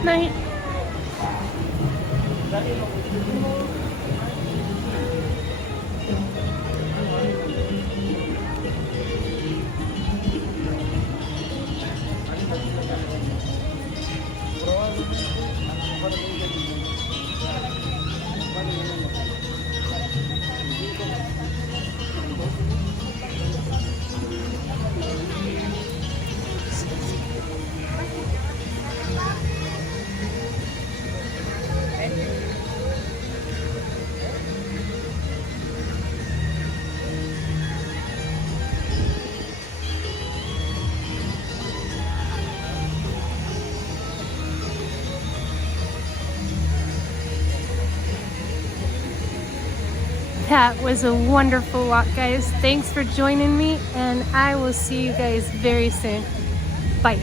Night. That was a wonderful walk, guys. Thanks for joining me, and I will see you guys very soon. Bye.